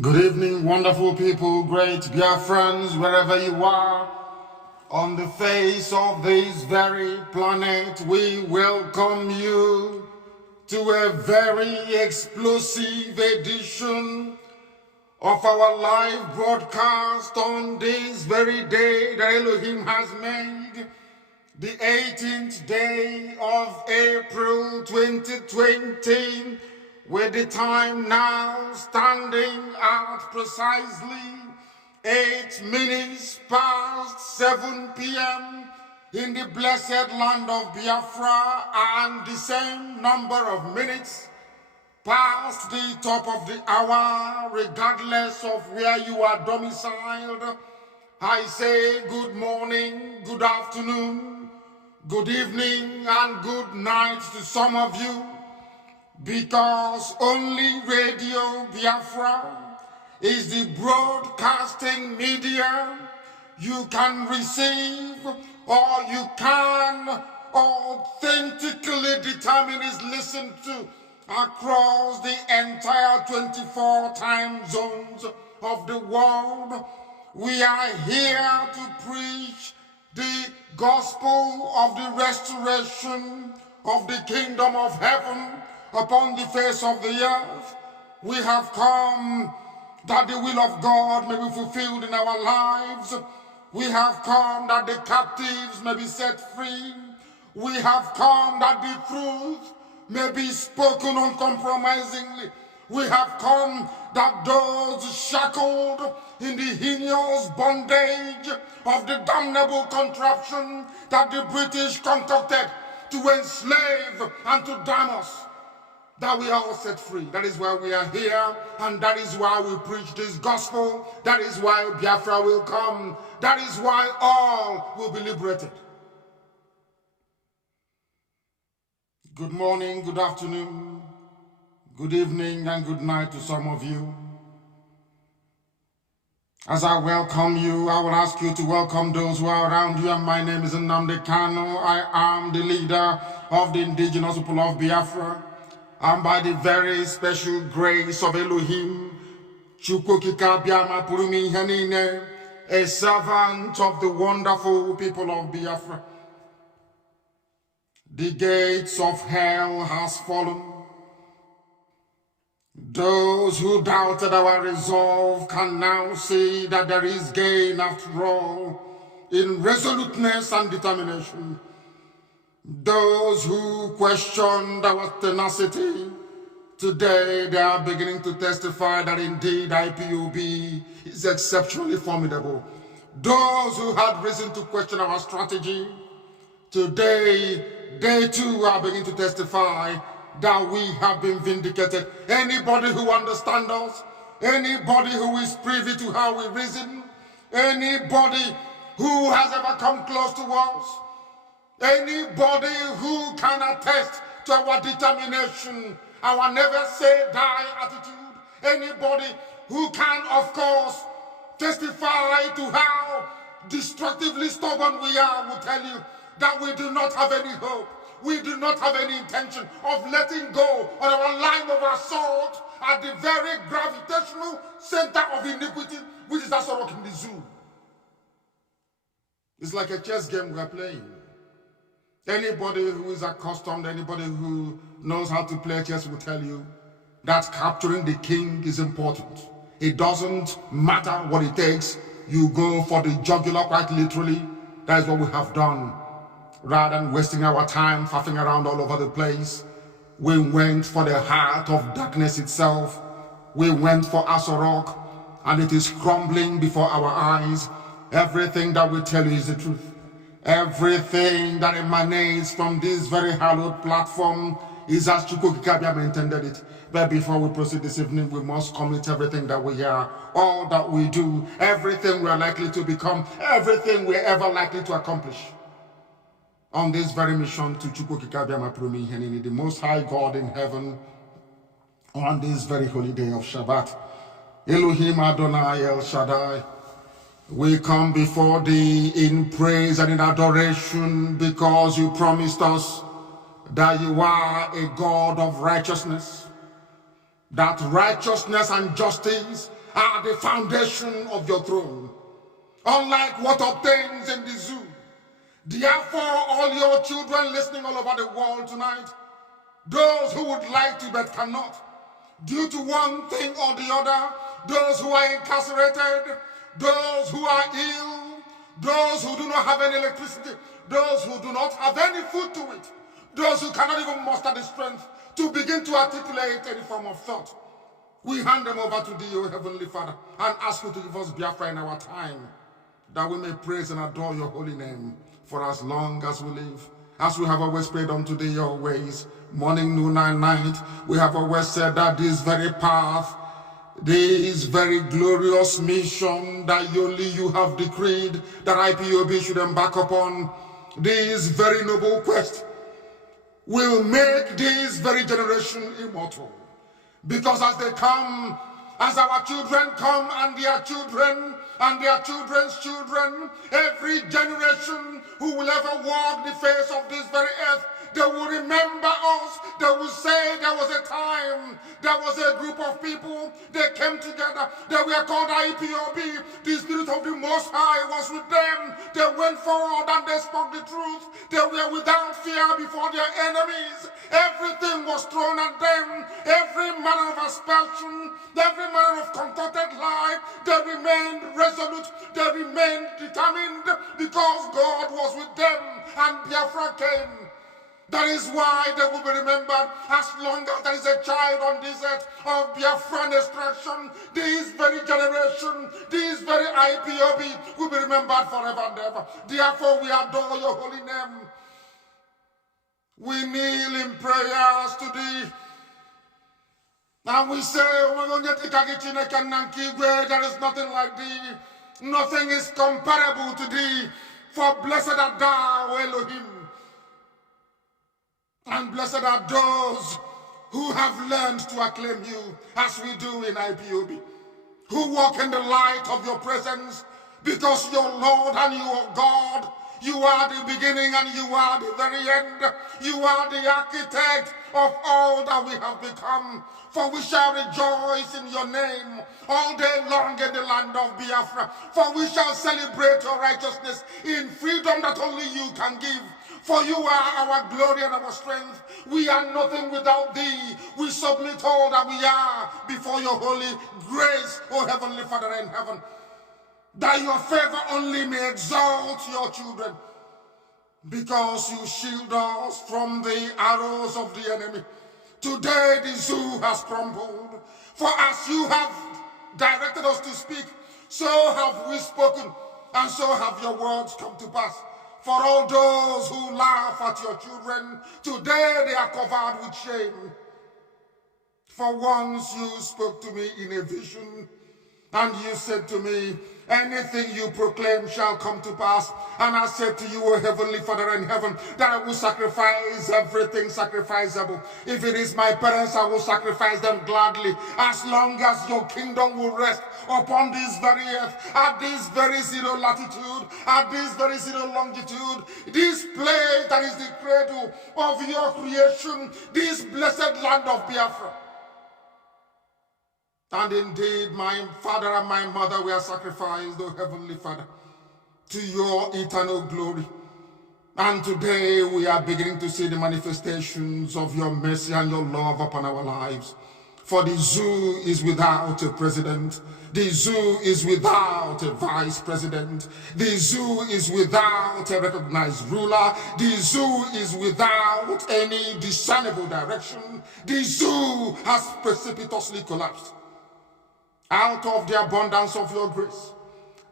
Good evening, wonderful people, great dear friends, wherever you are on the face of this very planet. We welcome you to a very explosive edition of our live broadcast on this very day that Elohim has made, the 18th day of April 2020. With the time now standing at precisely 8 minutes past 7 p.m. in the blessed land of Biafra, and the same number of minutes past the top of the hour, regardless of where you are domiciled. I say good morning, good afternoon, good evening, and good night to some of you, because only Radio Biafra is the broadcasting media you can receive, or you can authentically determine is listened to across the entire 24 time zones of the world. We are here to preach the gospel of the restoration of the kingdom of heaven upon the face of the earth. We have come that the will of God may be fulfilled in our lives. We have come that the captives may be set free. We have come that the truth may be spoken uncompromisingly. We have come that those shackled in the heinous bondage of the damnable contraption that the British concocted to enslave and to damn us, that we are all set free. That is why we are here, and that is why we preach this gospel. That is why Biafra will come. That is why all will be liberated. Good morning, good afternoon, good evening, and good night to some of you. As I welcome you, I will ask you to welcome those who are around you. And my name is Nnamdi Kanu. I am the leader of the indigenous people of Biafra. And by the very special grace of Elohim, a servant of the wonderful people of Biafra. The gates of hell has fallen. Those who doubted our resolve can now see that there is gain after all in resoluteness and determination. Those who questioned our tenacity, today they are beginning to testify that indeed IPOB is exceptionally formidable. Those who had reason to question our strategy, today they too are beginning to testify that we have been vindicated. Anybody who understands us, anybody who is privy to how we reason, anybody who has ever come close to us, anybody who can attest to our determination, our never say die attitude, anybody who can, of course, testify to how destructively stubborn we are, will tell you that we do not have any hope. We do not have any intention of letting go on our line of assault at the very gravitational center of iniquity, which is Aso Rock in the zoo. It's like a chess game we're playing. Anybody who is accustomed, anybody who knows how to play chess will tell you that capturing the king is important. It doesn't matter what it takes. You go for the jugular quite literally. That is what we have done. Rather than wasting our time faffing around all over the place, we went for the heart of darkness itself. We went for Aso Rock, and it is crumbling before our eyes. Everything that we tell you is the truth. Everything that emanates from this very hallowed platform is as Chukwu Kikabiam intended it. But before we proceed this evening, we must commit everything that we are, all that we do, everything we are likely to become, everything we are ever likely to accomplish on this very mission to Chukwu Kikabiam Aprumi Henini, the Most High God in heaven, on this very holy day of Shabbat. Elohim Adonai El Shaddai, we come before thee in praise and in adoration because you promised us that you are a God of righteousness, that righteousness and justice are the foundation of your throne, unlike what obtains in the zoo. Therefore, all your children listening all over the world tonight, those who would like to but cannot, due to one thing or the other, those who are incarcerated, those who are ill, those who do not have any electricity, those who do not have any food to eat, those who cannot even muster the strength to begin to articulate any form of thought. We hand them over to thee, O Heavenly Father, and ask you to give us Biafra in our time, that we may praise and adore your holy name for as long as we live. As we have always prayed unto thee always, morning, noon, and night, we have always said that this very path, this very glorious mission that only you have decreed that IPOB should embark upon, this very noble quest, will make this very generation immortal. Because as they come, as our children come and their children and their children's children, every generation who will ever walk the face of this very earth, they will remember us. They will say there was a time, there was a group of people, they came together, they were called IPOB. The Spirit of the Most High was with them. They went forward and they spoke the truth. They were without fear before their enemies. Everything was thrown at them. Every manner of aspersion, every manner of contorted life, they remained resolute. They remained determined because God was with them and Biafra came. That is why they will be remembered as long as there is a child on this earth of Biafran extraction. This very generation, this very IPOB will be remembered forever and ever. Therefore, we adore your holy name. We kneel in prayers to thee. And we say, there is nothing like thee. Nothing is comparable to thee. For blessed art thou, Elohim. And blessed are those who have learned to acclaim you as we do in IPOB, who walk in the light of your presence because you're Lord and you are God. You are the beginning and you are the very end. You are the architect of all that we have become. For we shall rejoice in your name all day long in the land of Biafra. For we shall celebrate your righteousness in freedom that only you can give. For you are our glory and our strength. We are nothing without thee. We submit all that we are before your holy grace, O Heavenly Father in heaven. That your favor only may exalt your children. Because you shield us from the arrows of the enemy. Today the zoo has crumbled. For as you have directed us to speak, so have we spoken, and so have your words come to pass. For all those who laugh at your children, today they are covered with shame. For once you spoke to me in a vision, and you said to me, anything you proclaim shall come to pass. And I said to you, O Heavenly Father in heaven, that I will sacrifice everything sacrificable. If it is my parents, I will sacrifice them gladly, as long as your kingdom will rest upon this very earth, at this very zero latitude, at this very zero longitude, this place that is the cradle of your creation, this blessed land of Biafra. And indeed, my father and my mother were sacrificed, O Heavenly Father, to your eternal glory. And today we are beginning to see the manifestations of your mercy and your love upon our lives. For the zoo is without a president. The zoo is without a vice president. The zoo is without a recognized ruler. The zoo is without any discernible direction. The zoo has precipitously collapsed. Out of the abundance of your grace,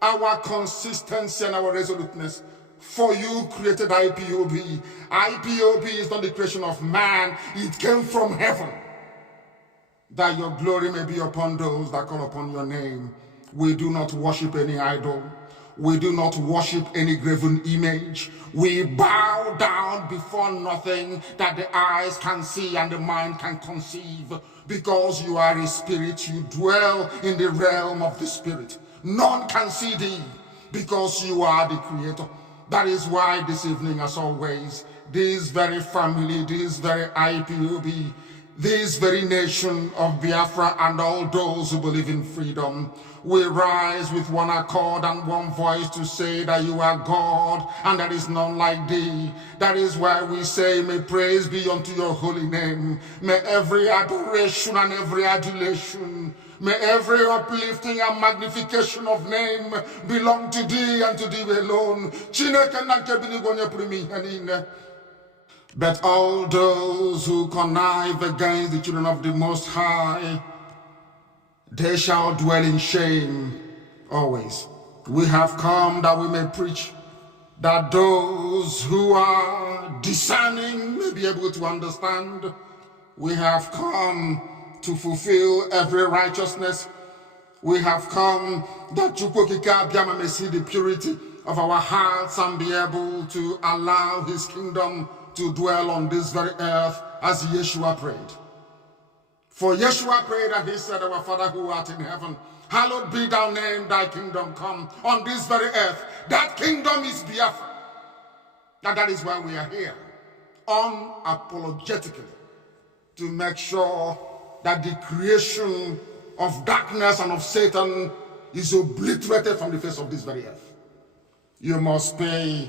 our consistency and our resoluteness, for you created IPOB. IPOB is not the creation of man, it came from heaven. That your glory may be upon those that call upon your name. We do not worship any idol. We do not worship any graven image. We bow down before nothing that the eyes can see and the mind can conceive. Because you are a spirit, you dwell in the realm of the spirit. None can see thee because you are the creator. That is why this evening, as always, this very family, this very IPOB, this very nation of Biafra and all those who believe in freedom, we rise with one accord and one voice to say that you are God and there is none like thee. That is why we say, may praise be unto your holy name. May every adoration and every adulation, may every uplifting and magnification of name belong to thee and to thee alone. But all those who connive against the children of the Most High, they shall dwell in shame always. We have come that we may preach, that those who are discerning may be able to understand. We have come to fulfill every righteousness. We have come that Chukwokika Abiyama may see the purity of our hearts and be able to allow his kingdom to dwell on this very earth as Yeshua prayed. For Yeshua prayed and he said, our Father who art in heaven, hallowed be thy name, thy kingdom come on this very earth. That kingdom is Biafra. And that is why we are here, unapologetically, to make sure that the creation of darkness and of Satan is obliterated from the face of this very earth. You must pay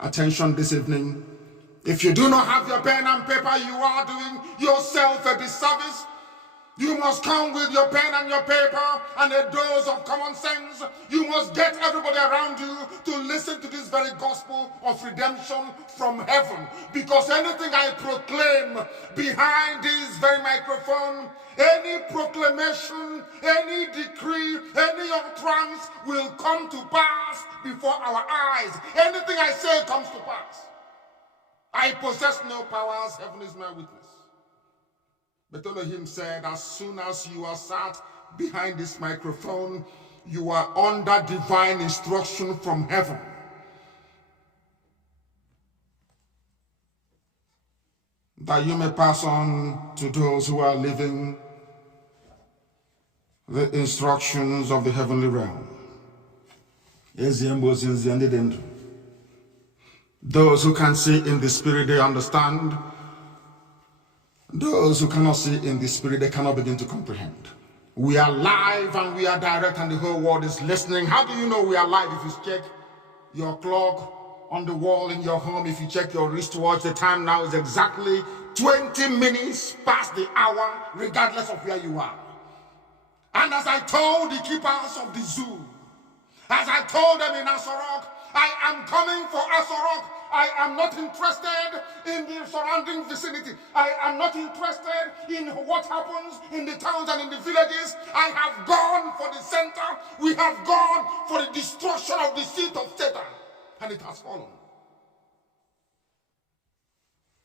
attention this evening. If you do not have your pen and paper, you are doing yourself a disservice. You must come with your pen and your paper and a dose of common sense. You must get everybody around you to listen to this very gospel of redemption from heaven. Because anything I proclaim behind this very microphone, any proclamation, any decree, any utterance will come to pass before our eyes. Anything I say comes to pass. I possess no powers, heaven is my witness. But Elohim said, as soon as you are sat behind this microphone, you are under divine instruction from heaven. That you may pass on to those who are living the instructions of the heavenly realm. Those who can see in the spirit, they understand. Those who cannot see in the spirit, they cannot begin to comprehend. We are live and we are direct and the whole world is listening. How do you know we are live? If you check your clock on the wall in your home, if you check your wristwatch, the time now is exactly 20 minutes past the hour, regardless of where you are. And as I told the keepers of the zoo, as I told them in Aso Rock, I am coming for Aso Rock. I am not interested in the surrounding vicinity. I am not interested in what happens in the towns and in the villages. I have gone for the center. We have gone for the destruction of the seat of Satan. And it has fallen.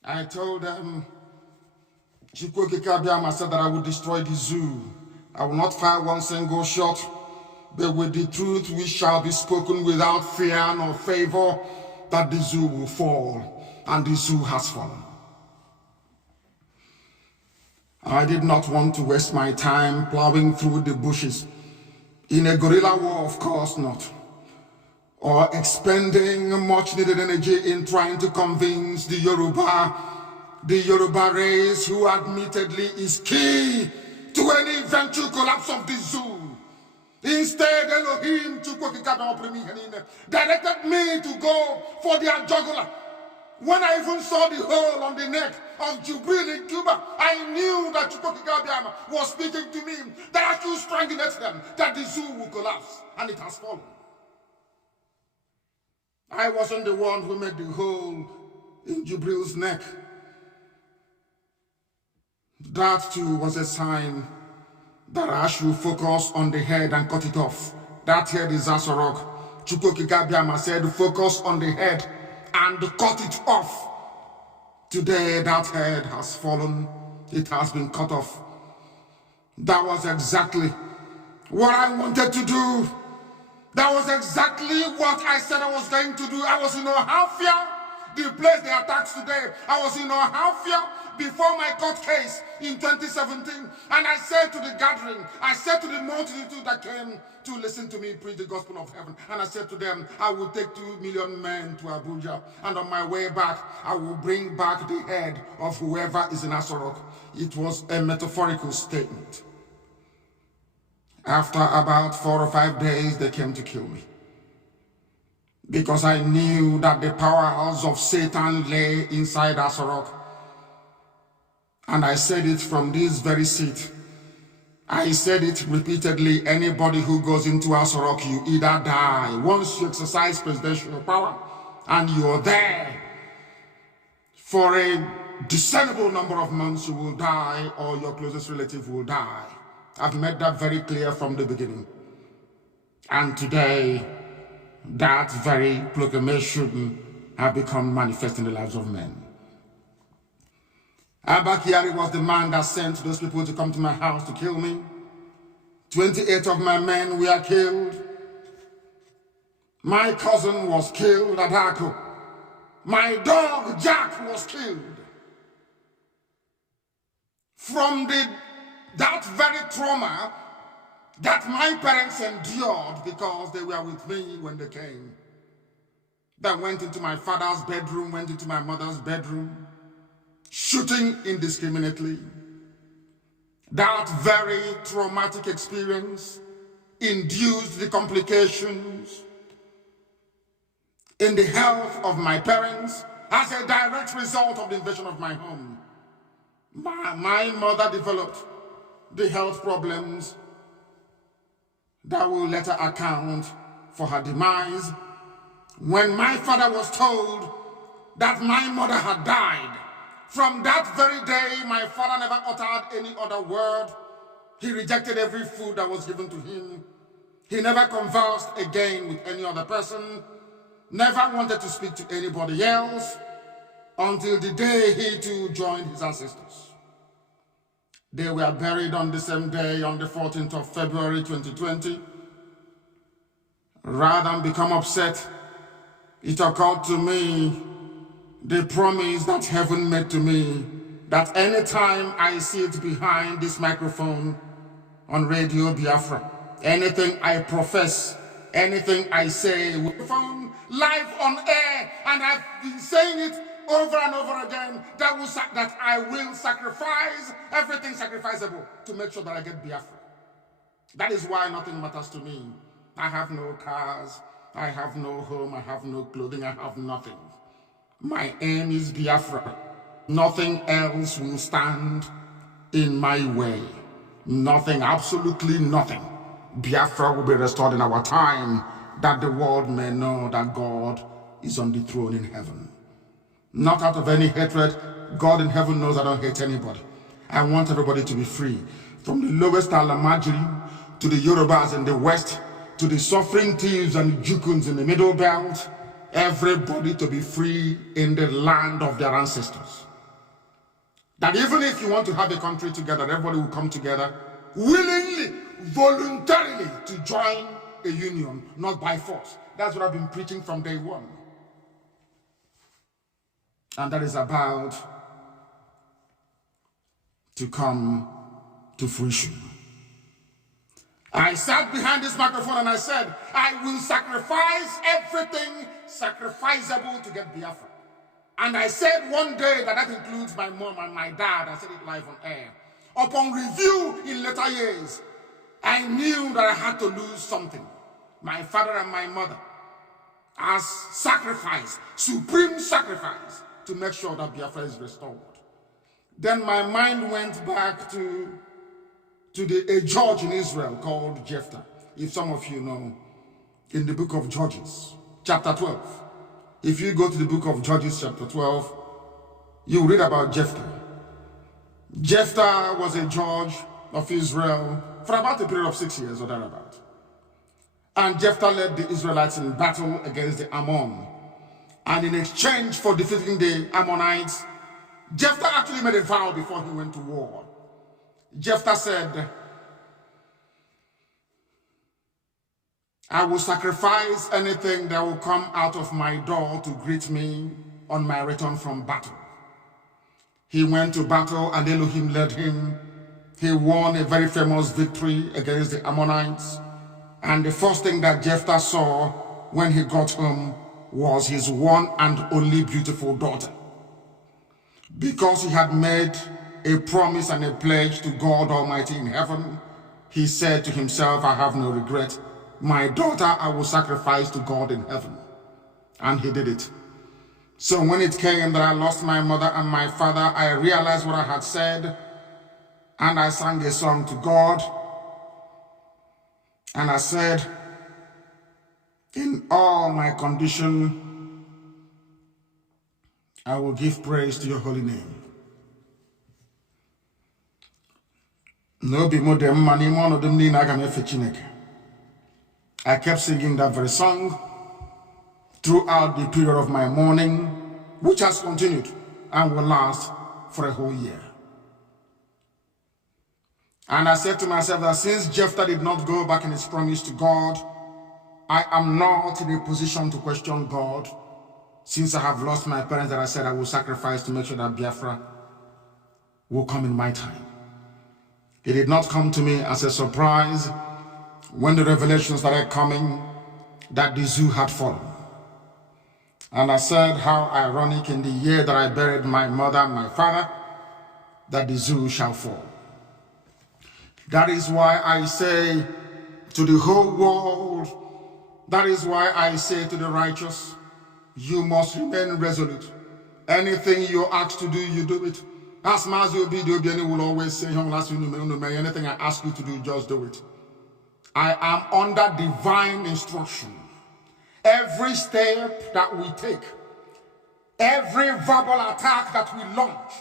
I told them Chukwuemeka Abịama said that I would destroy the zoo. I will not fire one single shot, but with the truth which shall be spoken without fear nor favor, that the zoo will fall, and the zoo has fallen. I did not want to waste my time plowing through the bushes in a guerrilla war, of course not, or expending much needed energy in trying to convince the Yoruba race, who admittedly is key to any eventual collapse of the zoo. Instead, Elohim directed me to go for their jugular. When I even saw the hole on the neck of Jubril in Cuba, I knew that Chukwuemeka Abịama was speaking to me, that I should strangulate them, that the zoo will collapse, and it has fallen. I wasn't the one who made the hole in Jubril's neck. That too was a sign that I should focus on the head and cut it off. That head is Aso Rock. Chukwuemeka Abịama said, focus on the head and cut it off. Today that head has fallen. It has been cut off. That was exactly what I wanted to do. That was exactly what I said I was going to do. I was in Ohafia, the place they attacked today. I was in Ohafia before my court case in 2017. And I said to the gathering, I said to the multitude that came to listen to me preach the gospel of heaven, and I said to them, I will take 2 million men to Abuja, and on my way back, I will bring back the head of whoever is in Aso Rock. It was a metaphorical statement. After about 4 or 5 days, they came to kill me, because I knew that the powerhouse of Satan lay inside Aso Rock. And I said it from this very seat. I said it repeatedly. Anybody who goes into Aso Rock, you either die. Once you exercise presidential power and you're there for a discernible number of months, you will die, or your closest relative will die. I've made that very clear from the beginning. And today, that very proclamation has become manifest in the lives of men. Abba Kiary was the man that sent those people to come to my house to kill me. 28 of my men were killed. My cousin was killed at Ako. My dog Jack was killed. From that very trauma that my parents endured, because they were with me when they came. They went into my father's bedroom, went into my mother's bedroom, shooting indiscriminately. That very traumatic experience induced the complications in the health of my parents as a direct result of the invasion of my home. My mother developed the health problems that will later account for her demise. When my father was told that my mother had died, from that very day, my father never uttered any other word. He rejected every food that was given to him. He never conversed again with any other person, never wanted to speak to anybody else, until the day he too joined his ancestors. They were buried on the same day, on the 14th of February 2020. Rather than become upset, it occurred to me the promise that heaven made to me, that anytime I sit behind this microphone on Radio Biafra, anything I profess, anything I say, phone live on air, and I've been saying it over and over again, that I will sacrifice everything sacrificable to make sure that I get Biafra. That is why nothing matters to me. I have no cars, I have no home, I have no clothing, I have nothing. My aim is Biafra. Nothing else will stand in my way. Nothing, absolutely nothing. Biafra will be restored in our time, that the world may know that God is on the throne in heaven. Not out of any hatred. God in heaven knows I don't hate anybody. I want everybody to be free. From the lowest Alamajiri to the Yorubas in the west, to the suffering thieves and Jukuns in the middle belt, everybody to be free in the land of their ancestors. That even if you want to have a country together, everybody will come together willingly, voluntarily to join a union, not by force. That's what I've been preaching from day one. And that is about to come to fruition. I sat behind this microphone and I said, I will sacrifice everything sacrificable to get Biafra. And I said one day that includes my mom and my dad. I said it live on air. Upon review in later years, I knew that I had to lose something. My father and my mother, as sacrifice, supreme sacrifice, to make sure that Biafra is restored. Then my mind went back to a judge in Israel called Jephthah. If some of you know, in the book of Judges, chapter 12. If you go to the book of Judges, chapter 12, you read about Jephthah. Jephthah was a judge of Israel for about a period of 6 years or thereabout. And Jephthah led the Israelites in battle against the Ammon. And in exchange for defeating the Ammonites, Jephthah actually made a vow before he went to war. Jephthah said, I will sacrifice anything that will come out of my door to greet me on my return from battle. He went to battle and Elohim led him. He won a very famous victory against the Ammonites. And the first thing that Jephthah saw when he got home was his one and only beautiful daughter. Because he had made a promise and a pledge to God Almighty in heaven, he said to himself, I have no regret. My daughter I will sacrifice to God in heaven. And he did it. So when it came that I lost my mother and my father, I realized what I had said, and I sang a song to God. And I said, in all my condition, I will give praise to your holy name. No be more than money, one of them need I kept singing that very song throughout the period of my mourning, which has continued and will last for a whole year. And I said to myself that since Jephthah did not go back in his promise to God, I am not in a position to question God, since I have lost my parents that I said I will sacrifice to make sure that Biafra will come in my time. It did not come to me as a surprise when the revelation started coming that the zoo had fallen. And I said how ironic in the year that I buried my mother and my father, that the zoo shall fall. That is why I say to the whole world, that is why I say to the righteous, you must remain resolute. Anything you're asked to do, you do it. As Mazi Nnamdi will always say, anything I ask you to do, just do it. I am under divine instruction. Every step that we take, every verbal attack that we launch,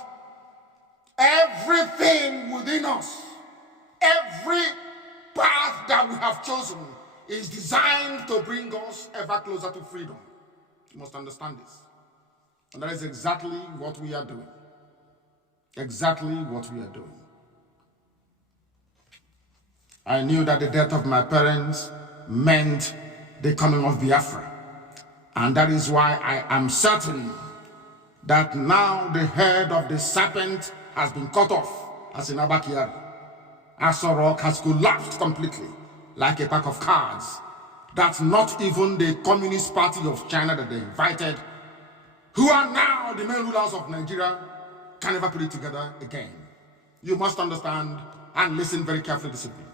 everything within us, every path that we have chosen is designed to bring us ever closer to freedom. You must understand this. And that is exactly what we are doing. Exactly what we are doing. I knew that the death of my parents meant the coming of Biafra. And that is why I am certain that now the head of the serpent has been cut off, as in Abba Kiary. Aso Rock has collapsed completely, like a pack of cards. That not even the Communist Party of China that they invited, who are now the main rulers of Nigeria, can never put it together again. You must understand and listen very carefully this evening.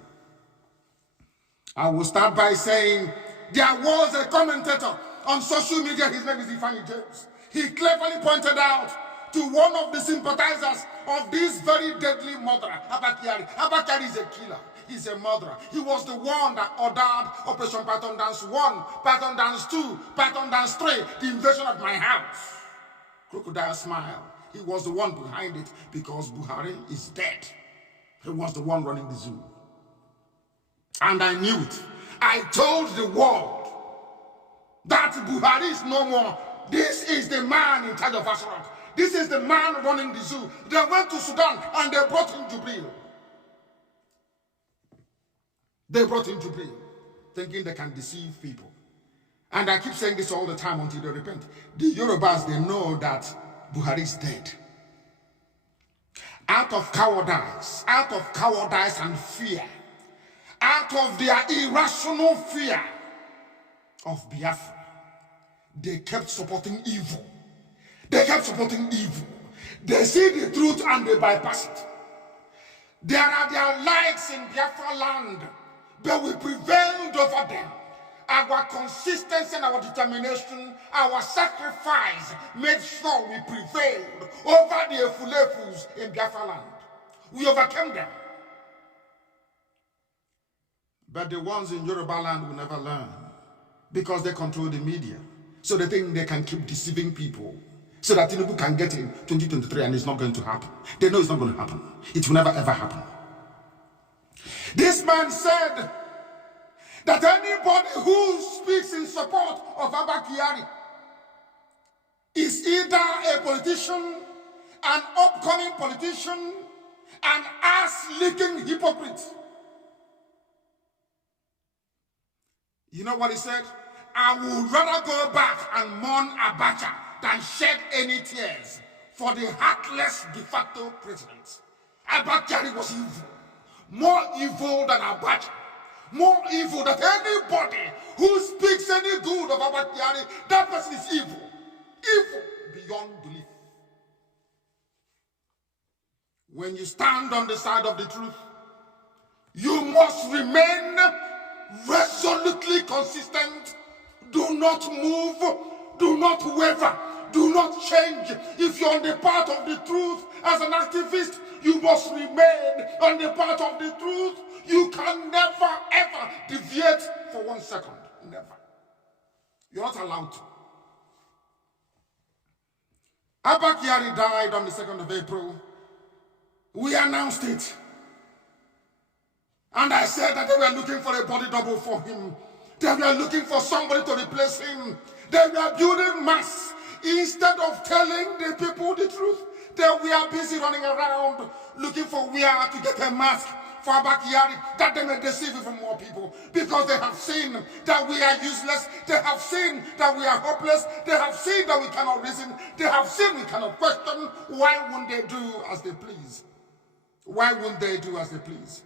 I will start by saying there was a commentator on social media, his name is Ifani James. He cleverly pointed out to one of the sympathizers of this very deadly murderer, Abba Kiary. Abba Kiary is a killer. He's a murderer. He was the one that ordered Operation Python Dance 1, Python Dance 2, Python Dance 3, the invasion of my house. Crocodile smile. He was the one behind it because Buhari is dead. He was the one running the zoo. And I knew it. I told the world that Buhari is no more. This is the man in charge of Aso Rock. This is the man running the zoo. They went to Sudan and they brought in Jubril. They brought in Jubril, thinking they can deceive people. And I keep saying this all the time until they repent. The Yorubas, they know that Buhari is dead. Out of cowardice and fear, out of their irrational fear of Biafra, they kept supporting evil. They kept supporting evil. They see the truth and they bypass it. There are their likes in Biafra land, but we prevailed over them. Our consistency and our determination, our sacrifice made sure we prevailed over the Efulefus in Biafra land. We overcame them. But the ones in Yoruba land will never learn because they control the media. So they think they can keep deceiving people so that Tinubu can get in 2023 and it's not going to happen. They know it's not going to happen. It will never ever happen. This man said that anybody who speaks in support of Abba Kiary is either a politician, an upcoming politician, an ass-licking hypocrite. You know what he said? I would rather go back and mourn Abacha than shed any tears for the heartless de facto president. Abba Kiary was evil. More evil than Abacha. More evil than anybody who speaks any good of Abba Kiary. That person is evil. Evil beyond belief. When you stand on the side of the truth, you must remain resolutely consistent. Do not move. Do not waver. Do not change. If you're on the path of the truth as an activist, you must remain on the path of the truth. You can never, ever deviate for 1 second. Never. You're not allowed to. Abba Kiary died on the 2nd of April. We announced it. And I said that they were looking for a body double for him. They were looking for somebody to replace him. They were building mass. Instead of telling the people the truth, they were busy running around looking for where to get a mask for Abba Kiary, that they may deceive even more people, because they have seen that we are useless. They have seen that we are hopeless. They have seen that we cannot reason. They have seen we cannot question. Why wouldn't they do as they please? Why wouldn't they do as they please?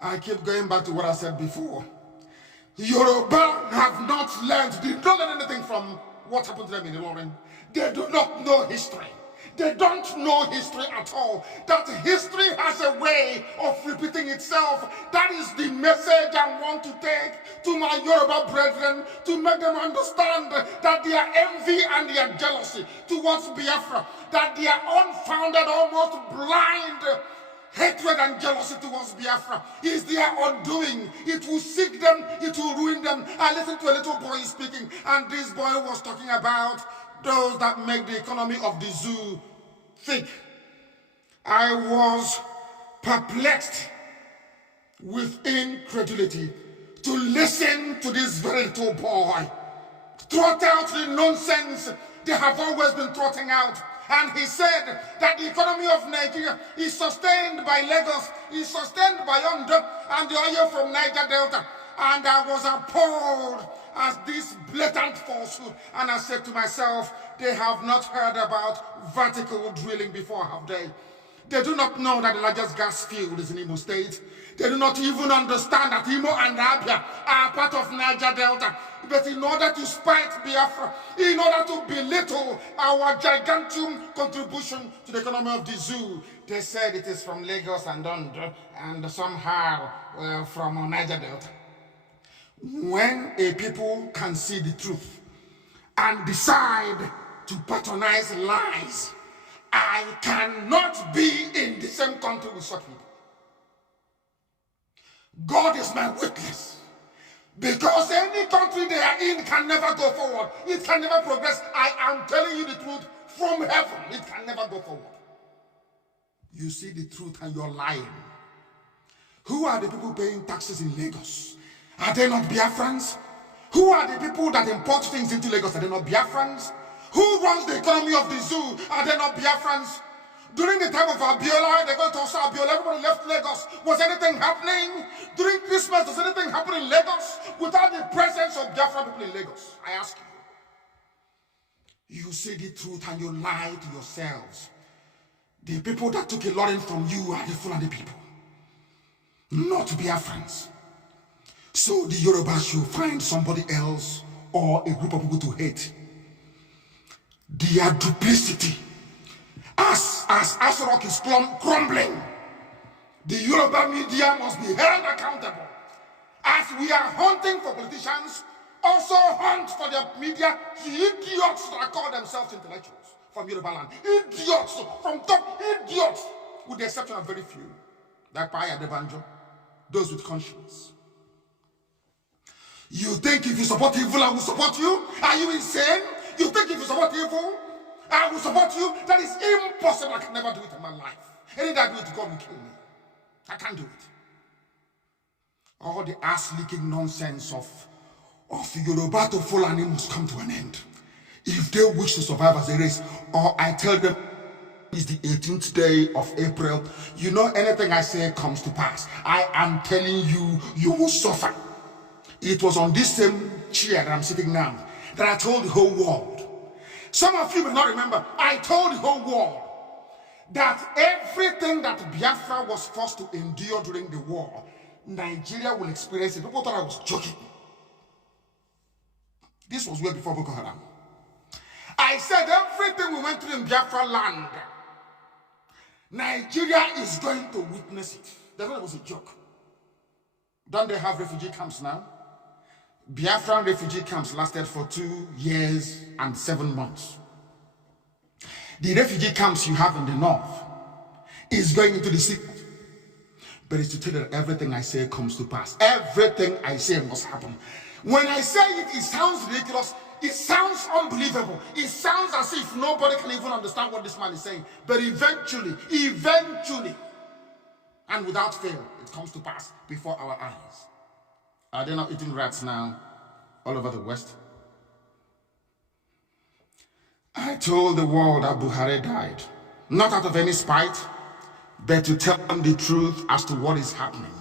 I keep going back to what I said before. Yoruba have not learned, they don't learn anything from what happened to them in Ilorin. They do not know history. They don't know history at all. That history has a way of repeating itself. That is the message I want to take to my Yoruba brethren, to make them understand that their envy and their jealousy towards Biafra, that their unfounded, almost blind hatred and jealousy towards Biafra is their undoing. It will seek them, it will ruin them. I listened to a little boy speaking, and this boy was talking about those that make the economy of the zoo thick. I was perplexed with incredulity to listen to this very little boy trot out the nonsense they have always been trotting out. And he said that the economy of Nigeria is sustained by Lagos, is sustained by Ondo and the oil from Niger Delta. And I was appalled at this blatant falsehood. And I said to myself, they have not heard about vertical drilling before, have they? They do not know that the largest gas field is in Imo State. They do not even understand that Imo and Abia are part of Niger Delta. But in order to spite Biafra, in order to belittle our gigantic contribution to the economy of the zoo, they said it is from Lagos and Ondo and somehow from Niger Delta. When a people can see the truth and decide to patronize lies, I cannot be in the same country with such people. God is my witness. Because any country they are in can never go forward. It can never progress. I am telling you the truth from heaven. It can never go forward. You see the truth and you're lying. Who are the people paying taxes in Lagos? Are they not Biafrans? Who are the people that import things into Lagos? Are they not Biafrans? Who runs the economy of the zoo? Are they not Biafrans? During the time of Abiola, they go to Abiola, everybody left Lagos. Was anything happening? During Christmas, does anything happen in Lagos without the presence of Biafran people in Lagos? I ask you. You say the truth and you lie to yourselves. The people that took a lot in from you are the Fulani people, not Biafrans. So the Yoruba should find somebody else or a group of people to hate. Their duplicity. As Aso Rock is crumbling, the Yoruba media must be held accountable. As we are hunting for politicians, also hunt for the media, the idiots that call themselves intellectuals from Yoruba land. Idiots, from top idiots, with the exception of very few, like Paya Debanjo, those with conscience. You think if you support evil, I will support you? Are you insane? You think if you support evil, I will support you? That is impossible. I can never do it in my life. Any day I do it, God will kill me. I can't do it. All the ass-leaking nonsense of Yoruba to Fulani must come to an end. If they wish to survive as a race, or I tell them it's the 18th day of April, you know anything I say comes to pass. I am telling you, you will suffer. It was on this same chair that I'm sitting now that I told the whole world. Some of you may not remember, I told the whole world that everything that Biafra was forced to endure during the war, Nigeria will experience it. People thought I was joking. This was way before Boko Haram. I said everything we went through in Biafra land, Nigeria is going to witness it. That was a joke. Don't they have refugee camps now? Biafran refugee camps lasted for 2 years and 7 months. The refugee camps you have in the north is going into the sea. But it's to tell you that everything I say comes to pass. Everything I say must happen. When I say it, it sounds ridiculous. It sounds unbelievable. It sounds as if nobody can even understand what this man is saying. But eventually, and without fail, it comes to pass before our eyes. Are they not eating rats now all over the West? I told the world that Buhari died, not out of any spite, but to tell them the truth as to what is happening.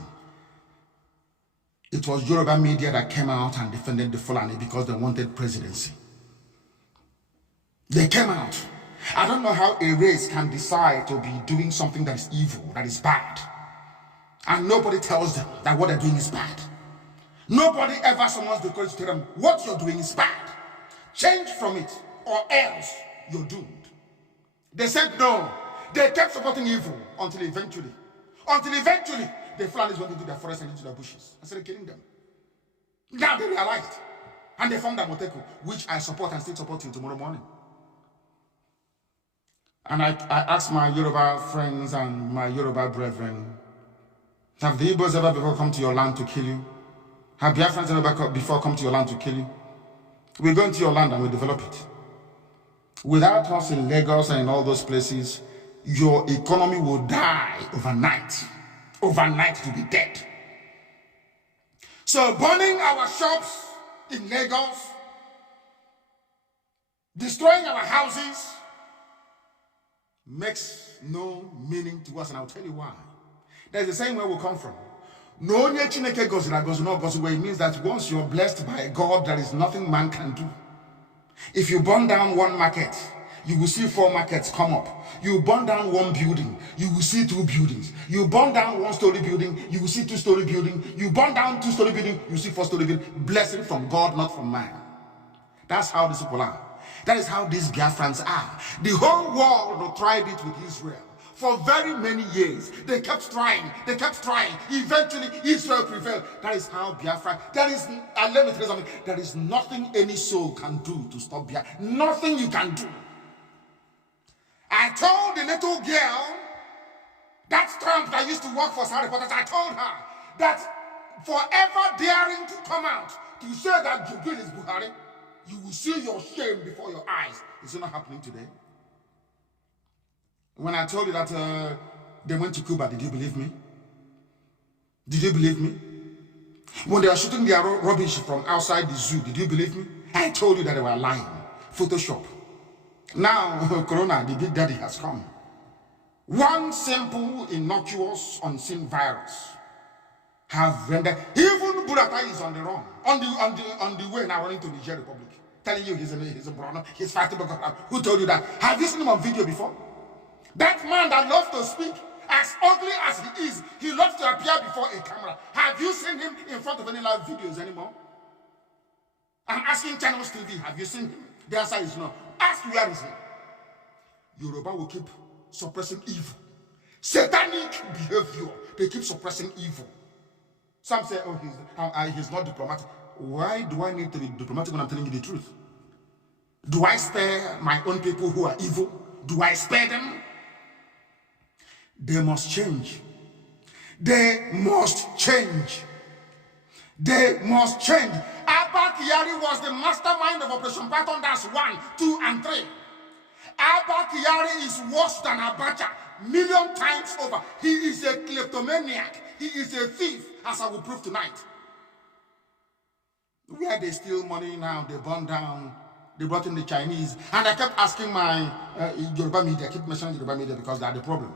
It was Yoruba media that came out and defended the Fulani because they wanted presidency. They came out. I don't know how a race can decide to be doing something that is evil, that is bad, and nobody tells them that what they're doing is bad. Nobody ever summons the courage to tell them what you're doing is bad. Change from it or else you're doomed. They said no. They kept supporting evil until eventually, the Fulanis went into their forest and into their bushes and started killing them. Now they realized and they formed Amoteku, which I support and still support till tomorrow morning. And I asked my Yoruba friends and my Yoruba brethren, have the Igbos ever before come to your land to kill you? Have Biafrans ever before come to your land to kill you? We go into your land and we develop it. Without us in Lagos and in all those places, your economy will die overnight. Overnight to be dead. So burning our shops in Lagos, destroying our houses, makes no meaning to us, and I'll tell you why. There's the same where we come from. No Chineke goes no goes away. It means that once you're blessed by God, there is nothing man can do. If you burn down one market, you will see 4 markets come up. You burn down one building, you will see 2 buildings. You burn down 1-story building, you will see 2-story building. You burn down 2-story building, you will see 4-story building. Blessing from God, not from man. That's how these people are. That is how these Biafrans are. The whole world tried it with Israel. For very many years, they kept trying. Eventually, Israel prevailed. That is how Biafra, let me tell you something. There is nothing any soul can do to stop Biafra. Nothing you can do. I told the little girl, that Trump that used to work for Saudi Reporters, I told her that forever daring to come out to say that Jubil is Buhari, you will see your shame before your eyes. It's not happening today. When I told you that they went to Cuba, did you believe me? Did you believe me? When they were shooting their rubbish from outside the zoo, did you believe me? I told you that they were lying. Photoshop. Now, Corona, the big daddy, has come. One simple, innocuous, unseen virus have rendered. Even Burutai is on the run, on the way now running to Niger Republic, telling you he's a Bornu, he's fighting Boko Haram. Who told you that? Have you seen him on video before? That man that loves to speak, as ugly as he is, he loves to appear before a camera. Have you seen him in front of any live videos anymore? I'm asking Channels TV, have you seen him? The answer is no. Ask where is he? Yoruba will keep suppressing evil. Satanic behavior. They keep suppressing evil. Some say, oh, he's not diplomatic. Why do I need to be diplomatic when I'm telling you the truth? Do I spare my own people who are evil? Do I spare them? They must change. They must change. They must change. Abba Kiary was the mastermind of Operation Python. That's 1, 2, and 3. Abba Kiary is worse than Abacha, million times over. He is a kleptomaniac. He is a thief, as I will prove tonight. Where they steal money now, they burn down, they brought in the Chinese. And I kept asking my Yoruba media, I keep mentioning Yoruba media because they are the problem.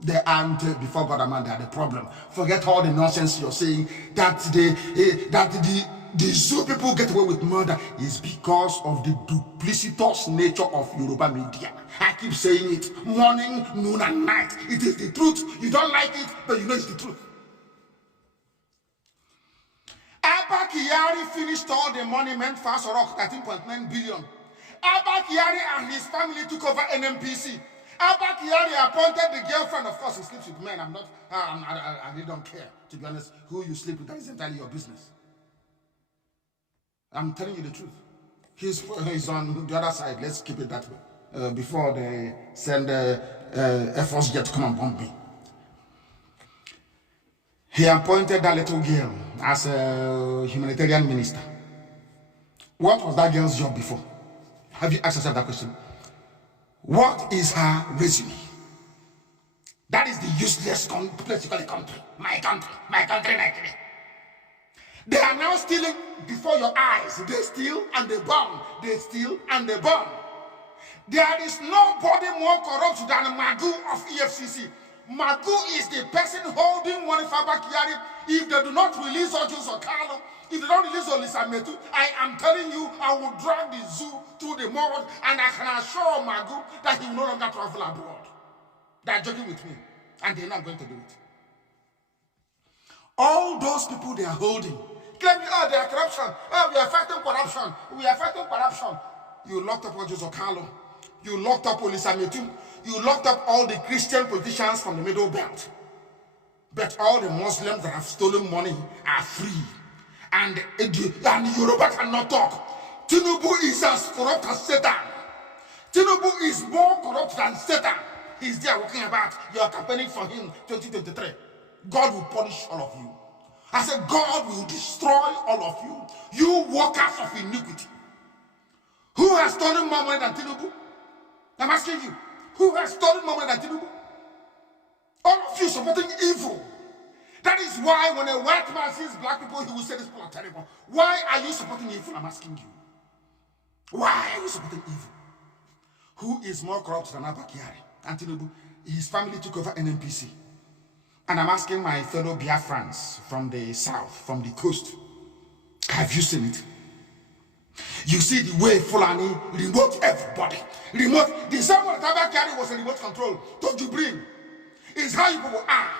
They aren't before God and man, they are the problem. Forget all the nonsense you're saying that the zoo people get away with murder is because of the duplicitous nature of Yoruba media. I keep saying it morning, noon, and night. It is the truth. You don't like it, but you know it's the truth. Abba Kiary finished all the money meant for Aso Rock, 13.9 billion. Abba Kiary and his family took over NMPC. Abba Kiary appointed the girlfriend. Of course, he sleeps with men. I really don't care. To be honest, who you sleep with, that is entirely your business. I'm telling you the truth. He's on the other side. Let's keep it that way. Before they send Air Force jet to come and bomb me. He appointed that little girl as a humanitarian minister. What was that girl's job before? Have you asked yourself that question? What is her resume? That is the useless place you call a country. My country, Nigeria. They are now stealing before your eyes. They steal and they burn. They steal and they burn. There is nobody more corrupt than Magu of EFCC. Magu is the person holding money for Abba Kiary. If they do not release Aso Rock, if they don't release Olisa Metu, I am telling you, I will drag the zoo through the mud, and I can assure Magu that he will no longer travel abroad. They are joking with me, and they're not going to do it. All those people they are holding, claiming, oh, they are corruption. Oh, we are fighting corruption. We are fighting corruption. You locked up Aso Rock. You locked up Olisa Metu. You locked up all the Christian politicians from the Middle Belt. But all the Muslims that have stolen money are free. And Yoruba cannot talk. Tinubu is as corrupt as Satan. Tinubu is more corrupt than Satan. He's there walking about. You are campaigning for him 2023. God will punish all of you. I said God will destroy all of you. You workers of iniquity. Who has stolen more money than Tinubu? I'm asking you. Who has stolen more money than Tinubu? All of you supporting evil. That is why when a white man sees black people, he will say these people are terrible. Why are you supporting evil? I'm asking you. Why are you supporting evil? Who is more corrupt than Abba Kiary and Tinubu? His family took over NMPC. And I'm asking my fellow Biafrans from the south, from the coast, have you seen it? You see the way Fulani remote everybody. Remote. The same one that Abba Kiary was a remote control. Don't you bring? It's how you people are.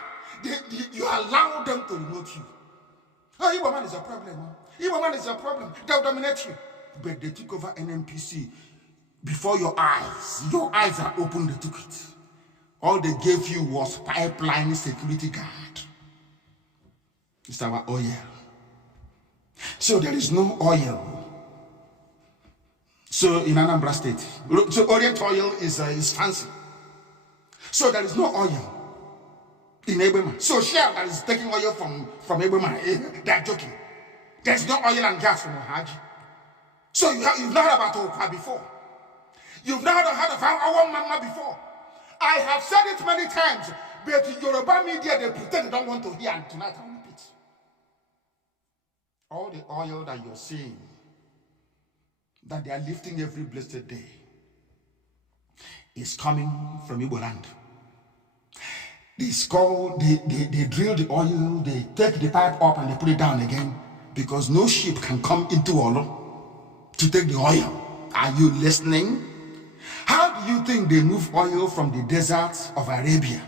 You allow them to remote you. Oh, Igbo man is a problem. Igbo man is a problem. They'll dominate you. But they took over NMPC before your eyes. Your eyes are open, they took it. All they gave you was pipeline security guard. It's our oil. So there is no oil. So in Anambra State, so Orient oil is fancy. So there is no oil in Ebema. So Shell that is taking oil from Ebema, they are joking. There's no oil and gas from Ohaji. So you've not heard about Okwa before. You've not heard of our mama before. I have said it many times, but Yoruba media, they pretend they don't want to hear, and tonight I'll repeat. All the oil that you're seeing, that they are lifting every blessed day, is coming from Igbo land. They drill the oil, they take the pipe up and they put it down again, because no ship can come into Olo to take the oil. Are you listening? How do you think they move oil from the deserts of Arabia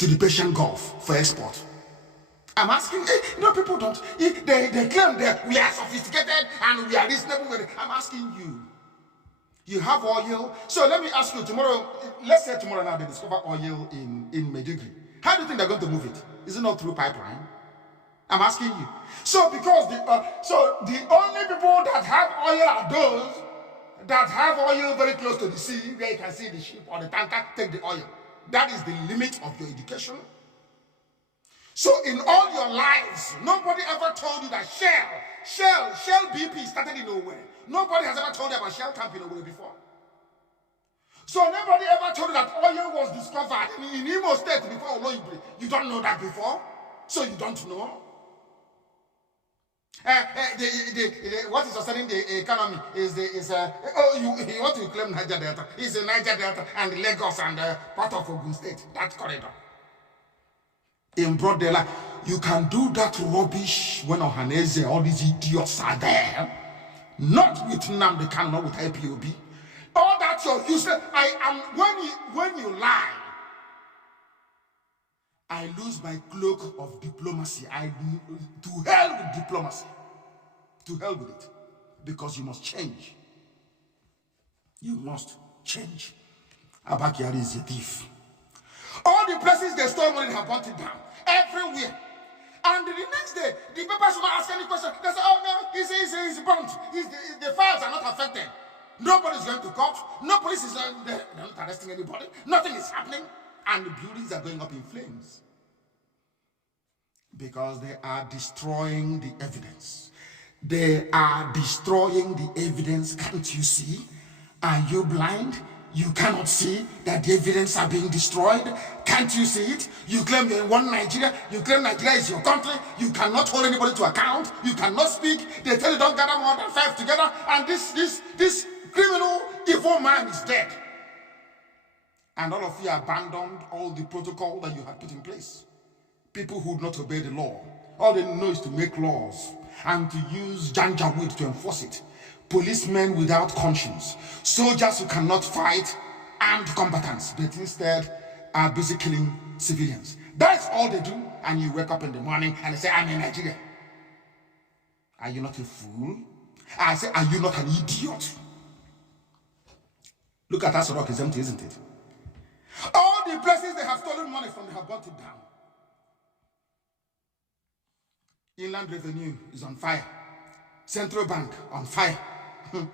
to the Persian Gulf for export? I'm asking, people don't, they claim that we are sophisticated and we are reasonable. I'm asking you, you have oil. So let me ask you, tomorrow, let's say tomorrow now they discover oil in Medjugorje. How do you think they're going to move it? Is it not through pipeline? I'm asking you. So because the only people that have oil are those that have oil very close to the sea, where you can see the ship or the tanker take the oil. That is the limit of your education. So in all your lives, nobody ever told you that Shell BP started in nowhere. Nobody has ever told you about Shell Camp in nowhere before. So nobody ever told you that oil was discovered in Imo State before Oloibri. You don't know that before, so you don't know. What is sustaining the economy is you want to claim Niger Delta. It's the Niger Delta and Lagos and part of Ogun State, that corridor. In broad daylight, you can do that rubbish when Ohaneze, all these idiots are there. Not with Nnamdi Kanu, not with IPOB. All that you're useless. When you lie, I lose my cloak of diplomacy. To hell with diplomacy. To hell with it. Because you must change. You must change. Abba Kiary is a thief. All the places they stole money, they have burnt it down. Everywhere. And the next day, the papers will not ask any question. They say, oh no, he's burnt. The files are not affected. Nobody's going to court. No police is they're not arresting anybody. Nothing is happening. And the buildings are going up in flames. Because they are destroying the evidence. They are destroying the evidence. Can't you see? Are you blind? You cannot see that the evidence are being destroyed. Can't you see it? You claim you're in one Nigeria. You claim Nigeria is your country. You cannot hold anybody to account. You cannot speak. They tell you don't gather more than 5 together. And this criminal, evil man is dead. And all of you abandoned all the protocol that you had put in place. People who would not obey the law. All they know is to make laws and to use janjaweed to enforce it. Policemen without conscience, soldiers who cannot fight, armed combatants, but instead are busy killing civilians. That's all they do. And you wake up in the morning and they say, I'm in Nigeria. Are you not a fool? I say, are you not an idiot? Look at Aso Rock, it's empty, isn't it? All the places they have stolen money from, they have burnt it down. Inland Revenue is on fire. Central Bank on fire.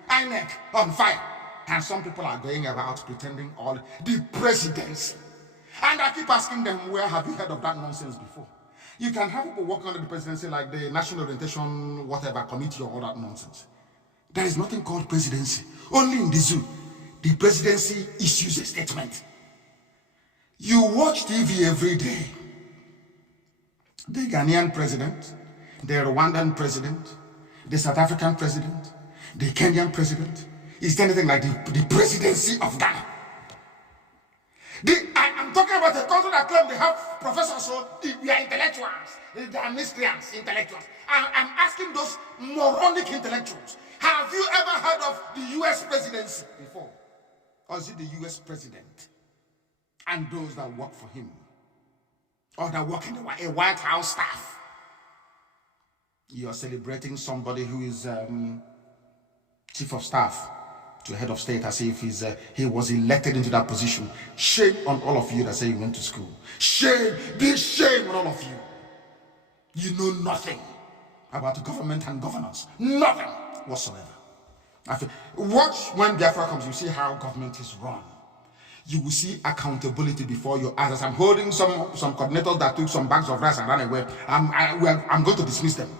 INEC on fire. And some people are going about pretending all the presidency. And I keep asking them, where have you heard of that nonsense before? You can have people working under the presidency like the National Orientation, whatever, committee or all that nonsense. There is nothing called presidency. Only in the zoo, the presidency issues a statement. You watch TV every day. The Ghanaian president, the Rwandan president, the South African president, the Kenyan president, is anything like the presidency of Ghana. I'm talking about a country that claims they have professors, so we are intellectuals. They are miscreants, intellectuals. I'm asking those moronic intellectuals, have you ever heard of the US presidency before? Or is it the US president and those that work for him? Or that work in a White House staff? You are celebrating somebody who is chief of staff to head of state as if he was elected into that position. Shame on all of you that say you went to school. Shame, big shame on all of you. You know nothing about government and governance. Nothing whatsoever. Watch when Biafra comes, you see how government is run. You will see accountability before your eyes. As I'm holding some coordinators that took some bags of rice and ran away, I'm going to dismiss them.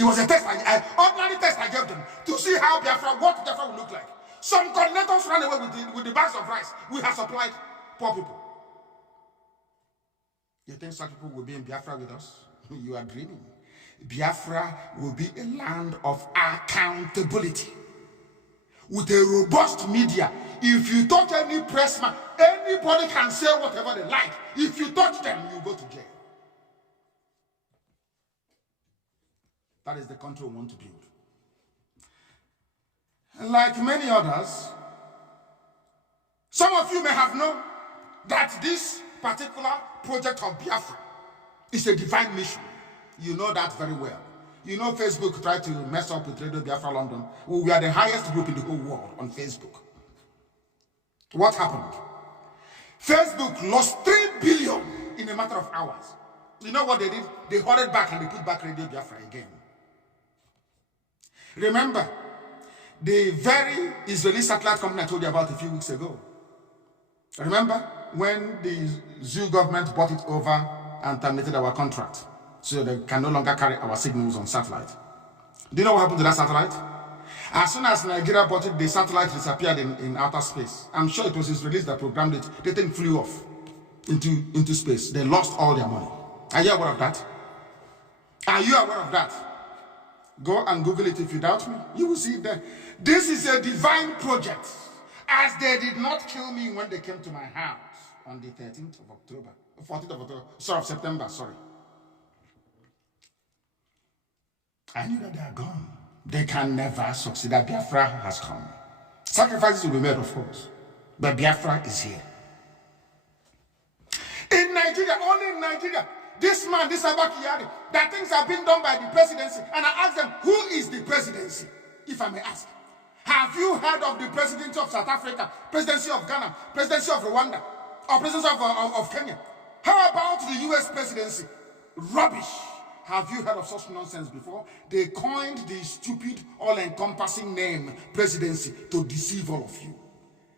It was a test, ordinary test I gave them to see how what Biafra would look like. Some coordinators ran away with the bags of rice we have supplied poor people. You think such people will be in Biafra with us? You are dreaming. Biafra will be a land of accountability with a robust media. If you touch any pressman, anybody can say whatever they like. If you touch them, you go to jail. That is the country we want to build. And like many others, some of you may have known that this particular project of Biafra is a divine mission. You know that very well. You know Facebook tried to mess up with Radio Biafra London. We are the highest group in the whole world on Facebook. What happened? Facebook lost 3 billion in a matter of hours. You know what they did? They hurried back and they put back Radio Biafra again. Remember, the very Israeli satellite company I told you about a few weeks ago. Remember when the zoo government bought it over and terminated our contract so they can no longer carry our signals on satellite? Do you know what happened to that satellite? As soon as Nigeria bought it, the satellite disappeared in outer space. I'm sure it was Israelis that programmed it. The thing flew off into space. They lost all their money. Are you aware of that? Are you aware of that? Go and Google it if you doubt me. You will see it there. This is a divine project. As they did not kill me when they came to my house on the 13th of October, 14th of October, sorry, of September, sorry. I knew that they are gone. They can never succeed. That Biafra has come. Sacrifices will be made, of course. But Biafra is here. In Nigeria, only in Nigeria, this man, this Abba Kiary, that things are being done by the presidency. And I ask them, who is the presidency? If I may ask. Have you heard of the presidency of South Africa, presidency of Ghana, presidency of Rwanda, or presidency of Kenya? How about the US presidency? Rubbish. Have you heard of such nonsense before? They coined the stupid, all-encompassing name presidency to deceive all of you.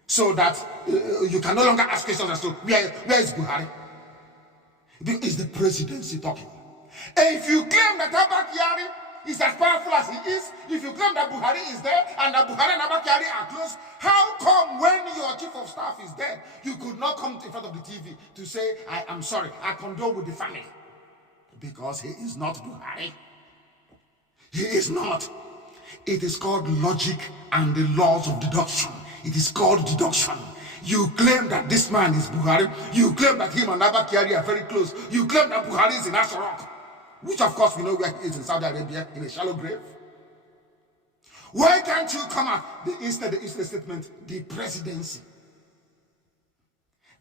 So that you can no longer ask questions as to where is Buhari? It's the presidency talking. And if you claim that Abba Kiary is as powerful as he is, if you claim that Buhari is there and that Buhari and Abba Kiary are close, how come when your chief of staff is dead, you could not come in front of the TV to say, I am sorry, I condole with the family? Because he is not Buhari. He is not. It is called logic and the laws of deduction. It is called deduction. You claim that this man is Buhari. You claim that him and Abba Kiary are very close. You claim that Buhari is in Aso Rock, which of course we know where he is, in Saudi Arabia, in a shallow grave. Why can't you come out instead the statement, the presidency?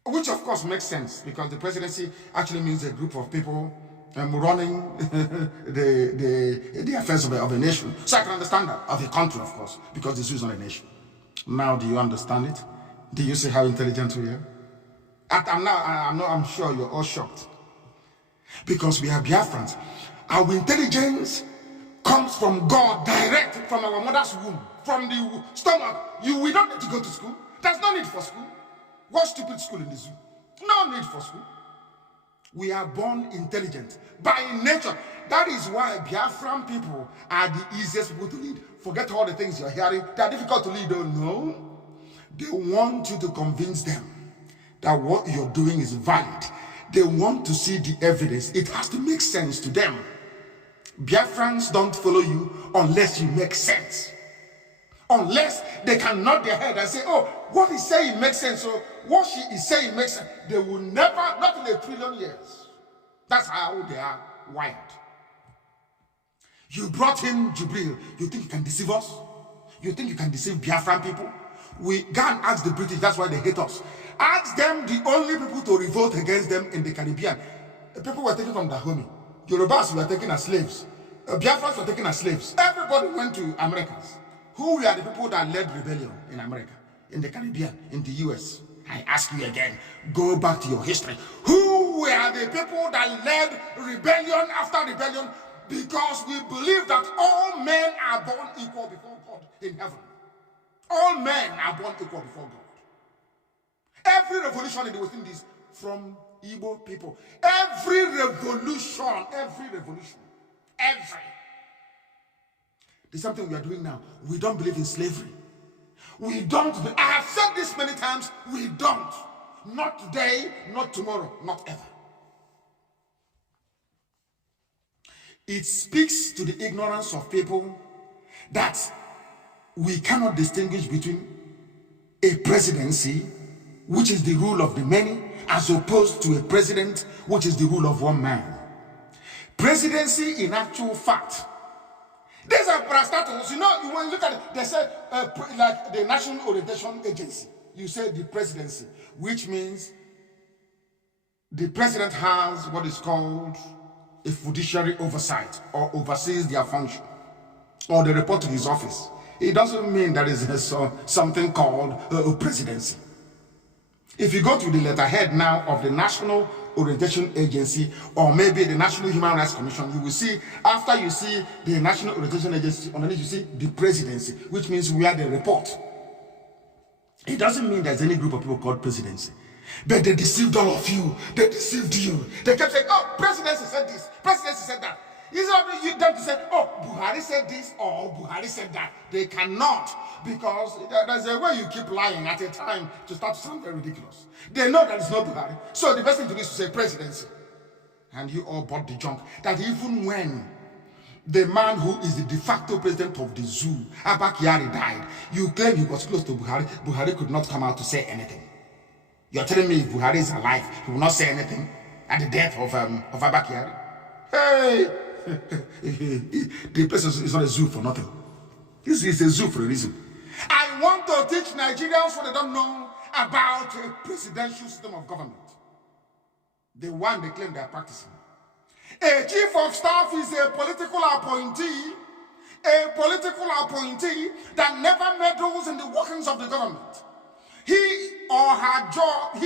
Which of course makes sense, because the presidency actually means a group of people running the affairs of a nation. So I can understand that, of a country, of course, because this is not a nation. Now, do you understand it? Do you see how intelligent we are? I'm sure you're all shocked. Because we are Biafrans. Our intelligence comes from God, direct from our mother's womb, from the stomach. We don't need to go to school. There's no need for school. What stupid school in the zoo? No need for school. We are born intelligent by nature. That is why Biafran people are the easiest people to lead. Forget all the things you're hearing. They are difficult to lead, don't know. They want you to convince them that what you're doing is valid. They want to see the evidence. It has to make sense to them. Biafrans don't follow you unless you make sense. Unless they can nod their head and say, oh, what he's saying makes sense, or what she is saying makes sense. They will never, not in 1 trillion years. That's how they are wired. You brought in Jibril. You think you can deceive us? You think you can deceive Biafran people? We can't ask the British, that's why they hate us. Ask them, the only people to revolt against them in the Caribbean. The people were taken from Dahomey. Yorubas were taken as slaves. Biafrans were taken as slaves. Everybody went to Americans. Who were the people that led rebellion in America, in the Caribbean, in the US? I ask you again, go back to your history. Who were the people that led rebellion after rebellion? Because we believe that all men are born equal before God in heaven. All men are born equal before God. Every revolution in the West Indies from Igbo people. Every revolution. There's something we are doing now. We don't believe in slavery. We don't. I have said this many times. We don't. Not today, not tomorrow, not ever. It speaks to the ignorance of people that we cannot distinguish between a presidency, which is the rule of the many, as opposed to a president, which is the rule of one man. Presidency, in actual fact, these are parastatals. You know, when you look at it, they said, like the National Orientation Agency, you say the presidency, which means the president has what is called a fiduciary oversight, or oversees their function, or they report to his office. It doesn't mean there is something called a presidency. If you go to the letterhead now of the National Orientation Agency, or maybe the National Human Rights Commission, you will see, after you see the National Orientation Agency, underneath you see the presidency, which means where they report. It doesn't mean there's any group of people called presidency. But they deceived all of you. They deceived you. They kept saying, oh, presidency said this, presidency said that. Instead of you them to say, oh, Buhari said this or Buhari said that. They cannot, because there's a way you keep lying at a time to start to sound very ridiculous. They know that it's not Buhari. So the best thing to do is to say presidency. And you all bought the junk. That even when the man who is the de facto president of the zoo, Abba Kiary, died, you claim he was close to Buhari. Buhari could not come out to say anything. You're telling me if Buhari is alive, he will not say anything at the death of Abba Kiary? Hey! The place is not a zoo for nothing. This is a zoo for a reason. I want to teach Nigerians what they don't know about a presidential system of government. The one they claim they are practicing. A chief of staff is a political appointee that never meddles in the workings of the government. His or her job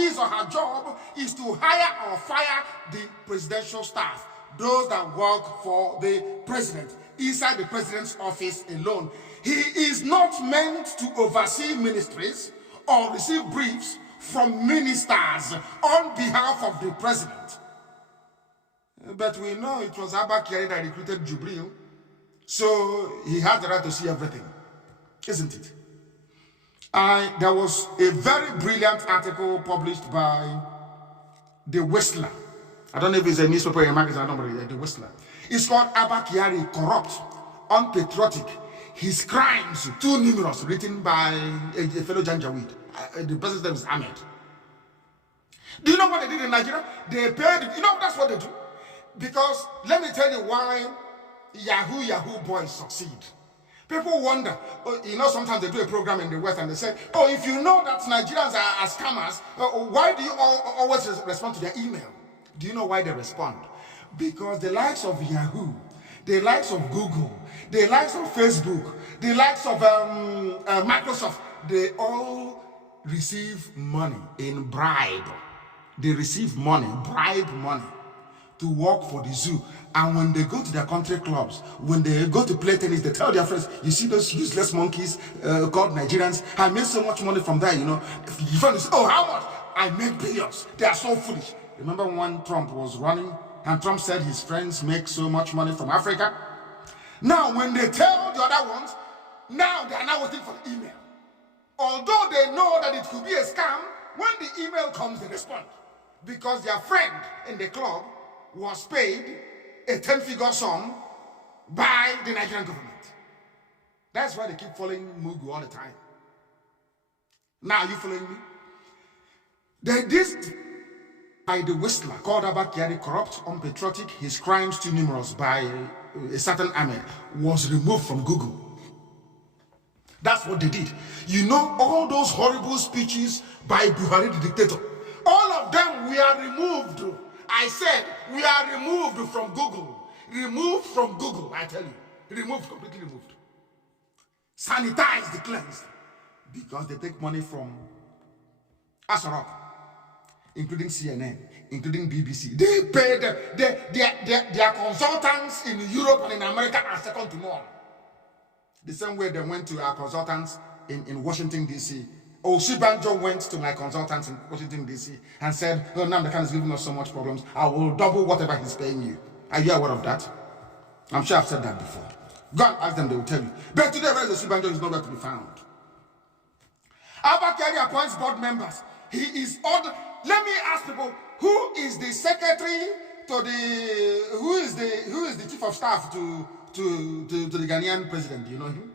is to hire or fire the presidential staff, those that work for the president, inside the president's office alone. He is not meant to oversee ministries or receive briefs from ministers on behalf of the president. But we know it was Abba Kiary that recruited Jubril, so he had the right to see everything, isn't it? There was a very brilliant article published by The Whistler. I don't know if it's a newspaper or a magazine, I don't know, The Whistler. It's called Abba Kiary, Corrupt, Unpatriotic, His Crimes Too Numerous, written by a fellow Janjaweed. The person's name is Ahmed. Do you know what they did in Nigeria? They paid, you know, that's what they do. Because let me tell you why Yahoo boys succeed. People wonder, you know, sometimes they do a program in the West and they say, oh, if you know that Nigerians are scammers, why do you always respond to their email? Do you know why they respond? Because the likes of Yahoo, the likes of Google, the likes of Facebook, the likes of Microsoft, they all receive money in bribe. They receive money, bribe money, to work for the zoo. And when they go to their country clubs, when they go to play tennis, they tell their friends, you see those useless monkeys called Nigerians, I made so much money from that, you know. Your friend say, oh, how much? I made billions. They are so foolish. Remember when Trump was running and Trump said his friends make so much money from Africa? Now, when they tell the other ones, now they are now waiting for the email. Although they know that it could be a scam, when the email comes, they respond. Because their friend in the club was paid a 10-figure sum by the Nigerian government. That's why they keep following Mugu all the time. Now, you following me? This by The Whistler, called Abba Kiary, Corrupt, Unpatriotic, His Crimes Too Numerous, by a certain Ahmed, was removed from Google. That's what they did. You know, all those horrible speeches by Buhari the dictator, all of them were removed. I said, we are removed from Google. Removed from Google, I tell you. Removed, completely removed. Sanitized, cleansed. Because they take money from Aso Rock, including CNN, including BBC. They pay their consultants in Europe and in America are second to none. The same way they went to our consultants in Washington, D.C. Osibanjo went to my consultants in Washington, D.C. and said, oh, Nnamdi Kanu is giving us so much problems. I will double whatever he's paying you. Are you aware of that? I'm sure I've said that before. Go and ask them, they will tell you. But today, where is Osibanjo? He's nowhere to be found. Abba Kiary appoints board members. He is on. Let me ask people, who is the secretary to the who is the chief of staff to the Ghanaian president? Do you know him?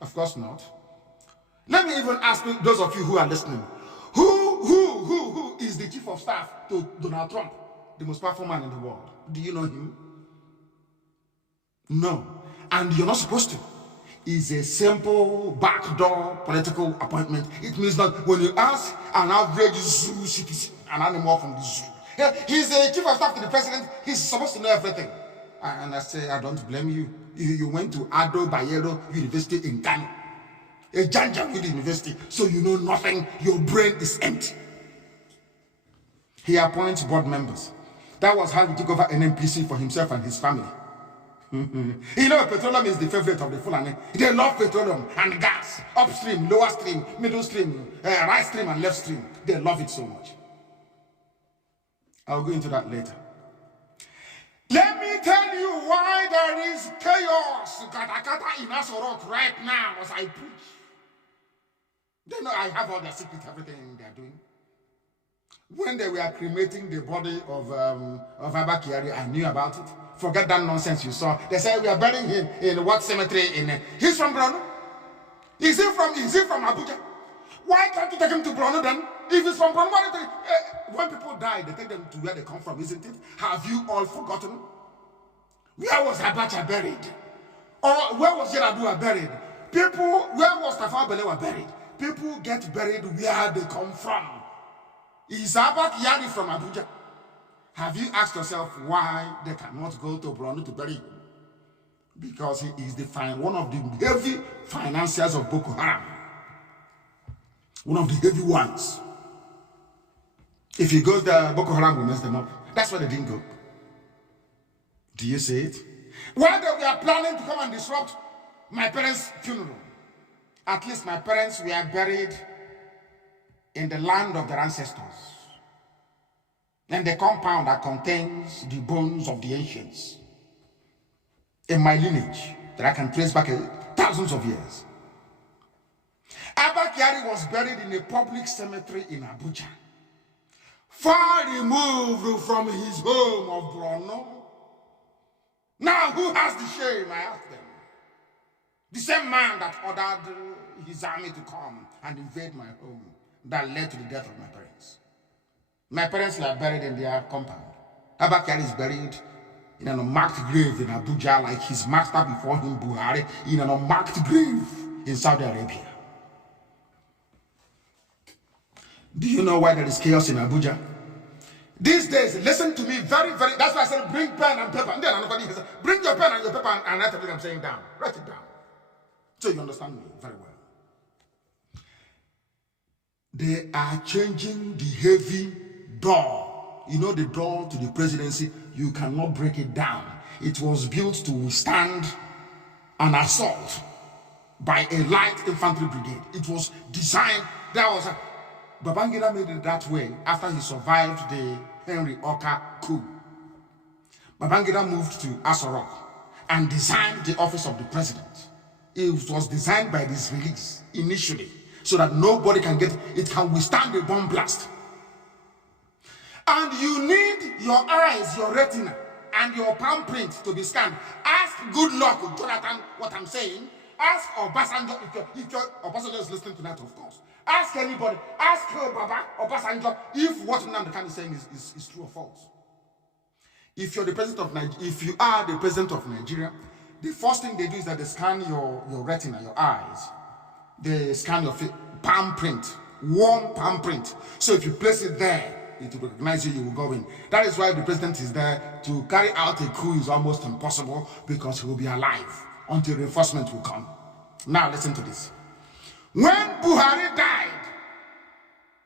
Of course not. Let me even ask those of you who are listening. Who is the chief of staff to Donald Trump, the most powerful man in the world? Do you know him? No. And you're not supposed to. It's a simple backdoor political appointment. It means that when you ask an average zoo citizen, an animal from the zoo, he's the chief of staff to the president, he's supposed to know everything. And I say, I don't blame you. You went to Ado Bayero University in Kano, a Janjaweed University, so you know nothing. Your brain is empty. He appoints board members. That was how he took over NNPC for himself and his family. You know, petroleum is the favorite of the Fulani. They love petroleum and gas, upstream, lower stream, middle stream, right stream and left stream. They love it so much. I'll go into that later. Let me tell you why there is chaos in Aso Rock right now as I preach. They know I have all the secret, everything they're doing. When they were cremating the body of Abba Kiary, I knew about it. Forget that nonsense you saw. They said we are burying him in what cemetery? He's from Bornu. Is he from Abuja? Why can't you take him to Bornu then? If he's from Bornu, when people die, they take them to where they come from, isn't it? Have you all forgotten? Where was Abacha buried? Or where was Yeradua buried? Where was Tafawa Balewa buried? People get buried where they come from. Is Abba Kiary from Abuja? Have you asked yourself why they cannot go to Bornu to bury him? Because he is one of the heavy financiers of Boko Haram. One of the heavy ones. If he goes there, Boko Haram will mess them up. That's why they didn't go. Do you see it? While they were planning to come and disrupt my parents' funeral, at least my parents were buried in the land of their ancestors. And the compound that contains the bones of the ancients. In my lineage, that I can trace back thousands of years. Abba Kiary was buried in a public cemetery in Abuja, far removed from his home of Bornu. Now, who has the shame, I ask them? The same man that ordered his army to come and invade my home, that led to the death of my parents. My parents were buried in their compound. Abba Kiary is buried in an unmarked grave in Abuja, like his master before him, Buhari, in an unmarked grave in Saudi Arabia. Do you know why there is chaos in Abuja? These days, listen to me very, that's why I said bring pen and paper. And then anybody says, bring your pen and your paper and write everything I'm saying down. Write it down. So you understand me very well. They are changing the heavy door. You know the door to the presidency, you cannot break it down. It was built to withstand an assault by a light infantry brigade. It was designed, Babangida made it that way after he survived the Henry Oka coup. Babangida moved to Aso Rock and designed the office of the president. It was designed by the Israelis initially so that nobody can get it, can withstand a bomb blast. And you need your eyes, your retina, and your palm print to be scanned. Ask good luck, Jonathan, what I'm saying. Ask Obasanjo, if your Obasanjo is listening to that, of course. Ask anybody, ask Baba, Obasanjo, if what Nnamdi Kanu is saying is true or false. If you're the president of Nigeria, if you are the president of Nigeria, the first thing they do is that they scan your retina, your eyes. They scan your palm print, warm palm print. So if you place it there, it will recognize you, you will go in. That is why the president is there. To carry out a coup is almost impossible because he will be alive until reinforcement will come. Now listen to this. When Buhari died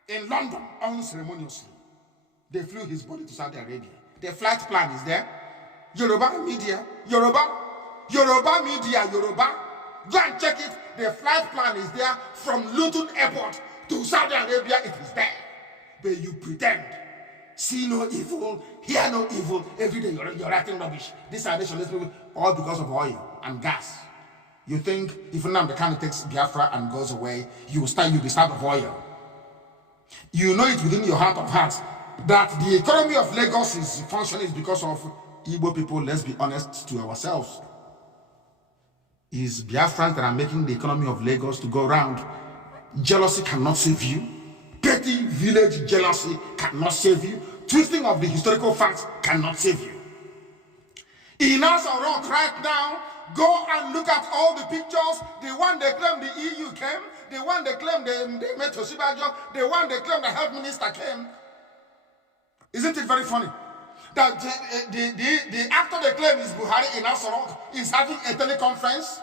in London unceremoniously, they flew his body to Saudi Arabia. The flight plan is there. Yoruba media, Yoruba. Go and check it. The flight plan is there from Luton Airport to Saudi Arabia. It is there. But you pretend. See no evil, hear no evil. Every day you're writing rubbish. This nation, all because of oil and gas. You think if Nnamdi Kanu takes Biafra and goes away, you will be starved of oil. You know it within your heart of hearts that the economy of Lagos is functioning is because of Igbo people. Let's be honest to ourselves. It's Biafrans that are making the economy of Lagos to go round. Jealousy cannot save you. Petty village jealousy cannot save you. Twisting of the historical facts cannot save you. In Aso Rock right now, go and look at all the pictures. The one they claim the EU came, the one they claim they met Osibajo, the one they claim the health minister came. Isn't it very funny that the actor they claim is Buhari in Aso Rock is having a teleconference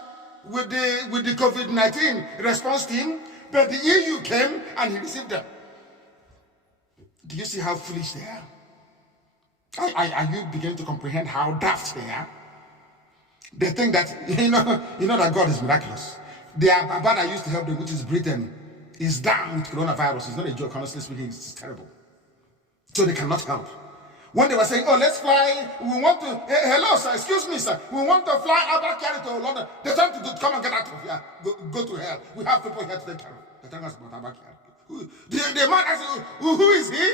with the COVID-19 response team, but the EU came and he received them. Do you see how foolish they are? Are you beginning to comprehend how daft they are? They think that you know that God is miraculous. Their Baba that used to help them, which is Britain, is down with coronavirus. It's not a joke, honestly speaking, it's terrible. So they cannot help. When they were saying, oh, let's fly, we want to, hello, sir, excuse me, sir, we want to fly Abba Kiary to London. They're trying to come and get out of here, go to hell. We have people here to take care of. They're telling us about Abba Kiary. The man asked, who is he?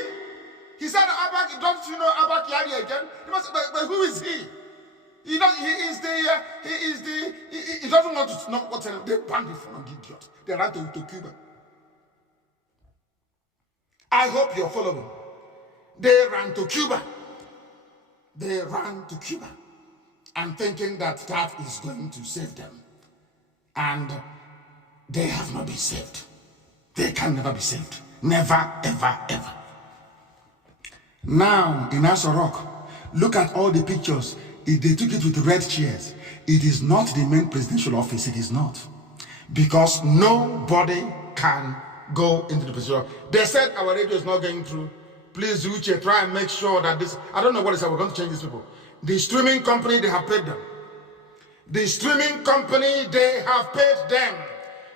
He said, Abba, don't you know Abba Kiary again? But who is he? He doesn't want to know what's in it. They banned him from idiot. They ran to Cuba. I hope you're following. They ran to Cuba. They ran to Cuba and thinking that is going to save them. And they have not been saved. They can never be saved. Never, ever, ever. Now, in Aso Rock, look at all the pictures. They took it with red chairs. It is not the main presidential office. It is not. Because nobody can go into the presidential. They said our radio is not going through. Please, Uche, try and make sure that this, I don't know what it is, we're going to change these people. The streaming company, they have paid them. The streaming company, they have paid them.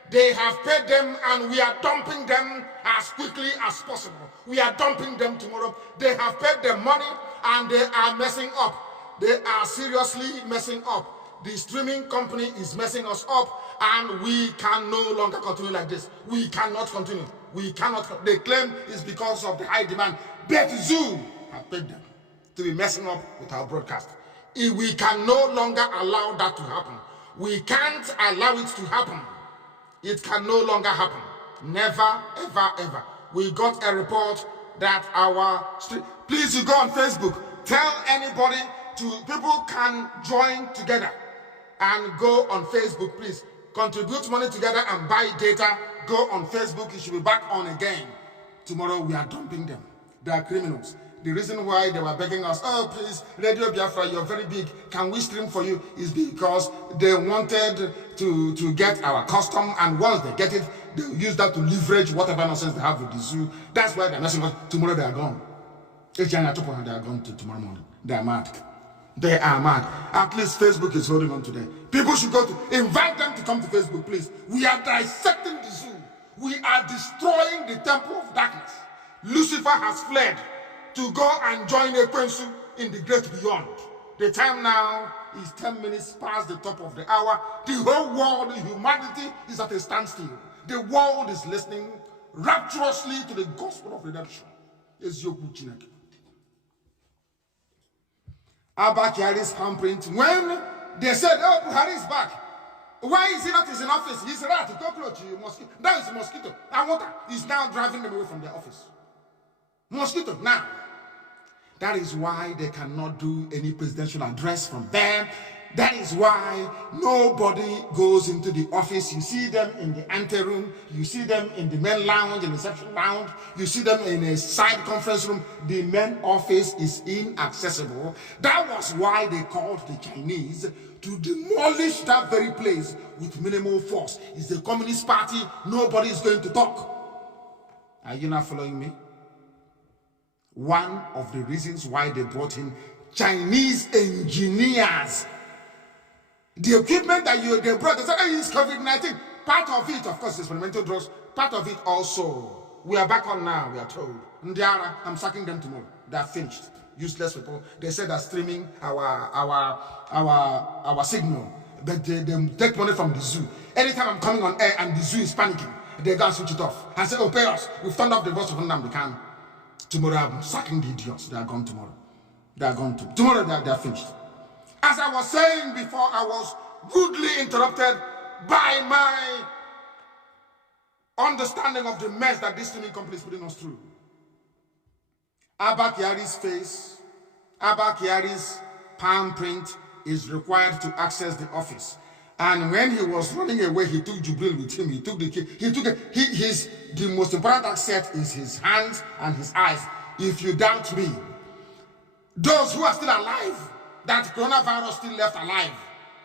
They have paid them and we are dumping them as quickly as possible. We are dumping them tomorrow. They have paid them money and they are messing up. They are seriously messing up. The streaming company is messing us up and we can no longer continue like this. We cannot continue. We cannot. They claim it's because of the high demand. Bet Zoo have paid them to be messing up with our broadcast. We can no longer allow that to happen. We can't allow it to happen. It can no longer happen. Never, ever, ever. We got a report that our stream. Please, you go on Facebook. Tell anybody people can join together and go on Facebook, please. Contribute money together and buy data. Go on Facebook. It should be back on again. Tomorrow we are dumping them. They are criminals. The reason why they were begging us, oh please, Radio Biafra, you're very big, can we stream for you? Is because they wanted to get our custom, and once they get it, they'll use that to leverage whatever nonsense they have with the zoo. That's why they're messing up. Tomorrow they are gone. They are gone to tomorrow morning. They are mad. They are mad. At least Facebook is holding on today. People should go to, invite them to come to Facebook, please. We are dissecting the zoo. We are destroying the temple of darkness. Lucifer has fled to go and join Ekwensu in the great beyond. The time now is 10 minutes past the top of the hour. The whole world, humanity is at a standstill. The world is listening rapturously to the gospel of redemption. Abba Kiary's handprint. When they said, oh, Buhari is back. Why is he not in office? He's a rat, cockroach, mosquito. That is a mosquito. And water is now driving them away from their office. Mosquito, now. That is why they cannot do any presidential address from there. That is why nobody goes into the office. You see them in the anteroom. You see them in the main lounge, in the reception lounge. You see them in a side conference room. The main office is inaccessible. That was why they called the Chinese to demolish that very place with minimal force. It's the Communist Party. Nobody is going to talk. Are you not following me? One of the reasons why they brought in Chinese engineers. The equipment that they brought, they said, hey, it's COVID-19. Part of it, of course, experimental drugs. Part of it also. We are back on now, we are told. Ndiara, I'm sacking them tomorrow. They are finished. Useless people. They said they're streaming our signal. But they take money from the zoo. Anytime I'm coming on air and the zoo is panicking, they go and switch it off. And say, oh, pay us. We've turned off the voice of Nnamdi Kanu. Tomorrow I'm sacking the idiots. They are gone tomorrow. They are gone tomorrow. They are finished. As I was saying before, I was rudely interrupted by my understanding of the mess that this streaming company is putting us through. Abba Kiary's face, Abba Kiary's palm print is required to access the office. And when he was running away, he took Jubril with him. He took the key. The most important asset is his hands and his eyes. If you doubt me, those who are still alive, that coronavirus still left alive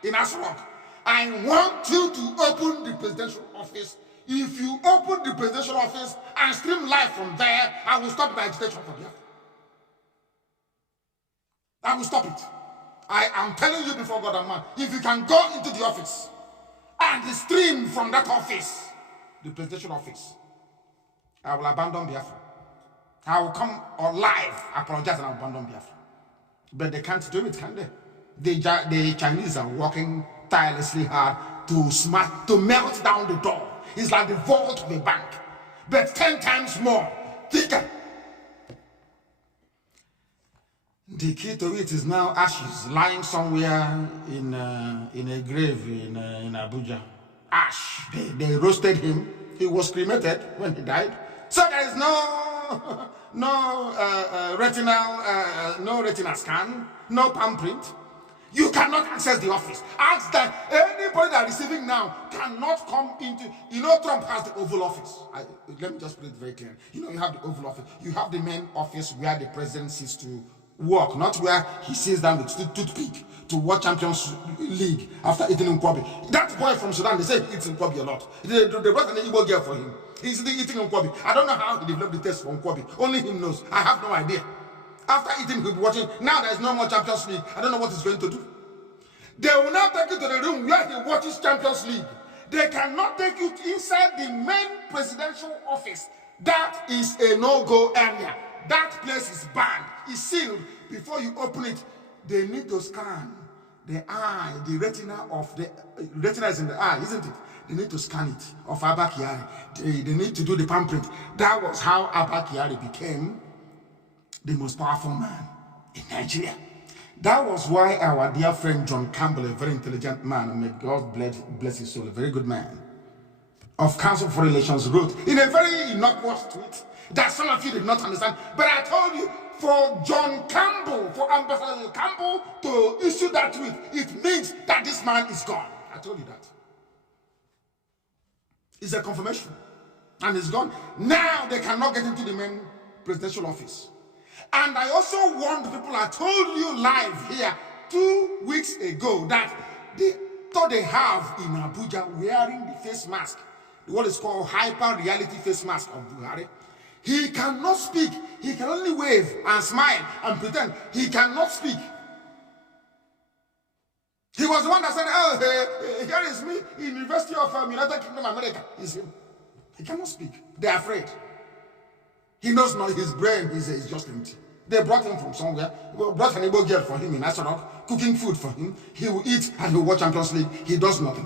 in Aso Rock, I want you to open the presidential office. If you open the presidential office and stream live from there, I will stop the agitation from here. I will stop it. I am telling you before God and man, if you can go into the office and stream from that office, the presidential office, I will abandon Biafra. I will come on live, apologize, and abandon Biafra. But they can't do it, can they? The Chinese are working tirelessly hard to melt down the door. It's like the vault of a bank, but 10 times more thicker. The key to it is now ashes lying somewhere in a grave in Abuja. Ash. They roasted him. He was cremated when he died. So there is no retinal scan, no palm print. You cannot access the office. Ask that anybody that is receiving now cannot come into. Trump has the Oval Office. Let me just put it very clear. You have the Oval Office. You have the main office where the president sits to work, not where he sits down with toothpick to watch Champions League after eating Nkwobi. That boy from Sudan, they say he eats Nkwobi a lot. They brought an Igbo girl for him. He's eating Nkwobi. I don't know how he developed the taste for Nkwobi. Only him knows. I have no idea. After eating, he'll be watching. Now there's no more Champions League. I don't know what he's going to do. They will now take you to the room where he watches Champions League. They cannot take you inside the main presidential office. That is a no-go area. That place is banned. It's sealed. Before you open it, they need to scan the eye, the retina of the retina is in the eye, isn't it? They need to scan it of Abba Kiary. They need to do the palm print. That was how Abba Kiary became the most powerful man in Nigeria. That was why our dear friend John Campbell, a very intelligent man, and may God bless his soul, a very good man, of Council for Relations, wrote in a very innocuous tweet that some of you did not understand. But I told you, for John Campbell, for Ambassador Campbell to issue that tweet, it means that this man is gone. I told you that. It's a confirmation. And it's gone. Now they cannot get into the main presidential office. And I also warned people, I told you live here 2 weeks ago that they thought they have in Abuja wearing the face mask, what is called hyper reality face mask of Buhari. He cannot speak. He can only wave and smile and pretend. He cannot speak. He was the one that said, oh, here is me in University of United Kingdom, America. It's him. He cannot speak. They're afraid. He knows not his brain is just empty. They brought him from somewhere, brought an Igbo girl for him in Aso Rock, cooking food for him. He will eat and he will watch Champions League. He does nothing.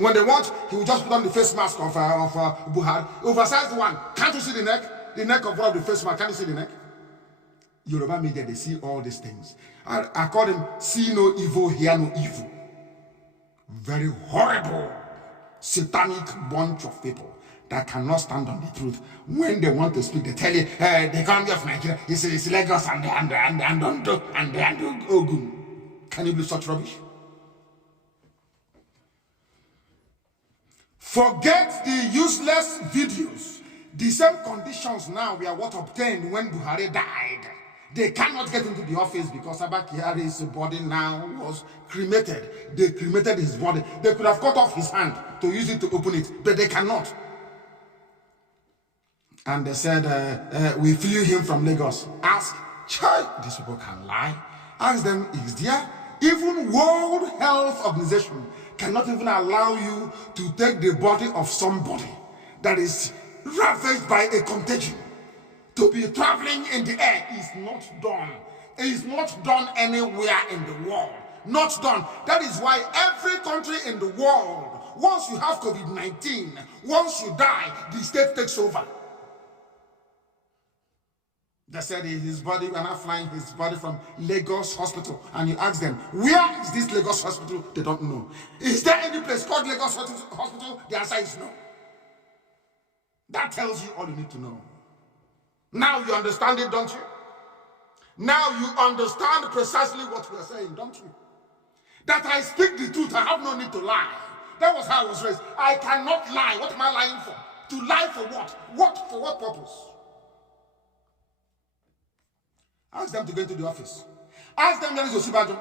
When they want, he will just put on the face mask of Buhari. Oversized one. Can't you see the neck? The neck of one of the face mask. Can't you see the neck? Yoruba media, they see all these things. I call them see no evil, hear no evil. Very horrible, satanic bunch of people that cannot stand on the truth. When they want to speak, they tell you, the economy of Nigeria is Lagos and Ogun. Can you believe such rubbish? Forget the useless videos. The same conditions now were what obtained when Buhari died. They cannot get into the office because Abba Kiary's body now was cremated. They cremated his body. They could have cut off his hand to use it to open it, but they cannot. And they said, we flew him from Lagos. Ask, these people can lie. Ask them, is there even World Health Organization cannot even allow you to take the body of somebody that is ravaged by a contagion to be traveling in the air? Is not done. It is not done anywhere in the world. Not done. That is why every country in the world, once you have COVID-19, once you die, the state takes over. They said his body, we're not flying his body from Lagos Hospital. And you ask them, where is this Lagos Hospital? They don't know. Is there any place called Lagos Hospital? The answer is no. That tells you all you need to know. Now you understand it, don't you? Now you understand precisely what we are saying, don't you? That I speak the truth, I have no need to lie. That was how I was raised. I cannot lie. What am I lying for? To lie for what? For what purpose? Ask them to go into the office. Ask them where is Osibanjo.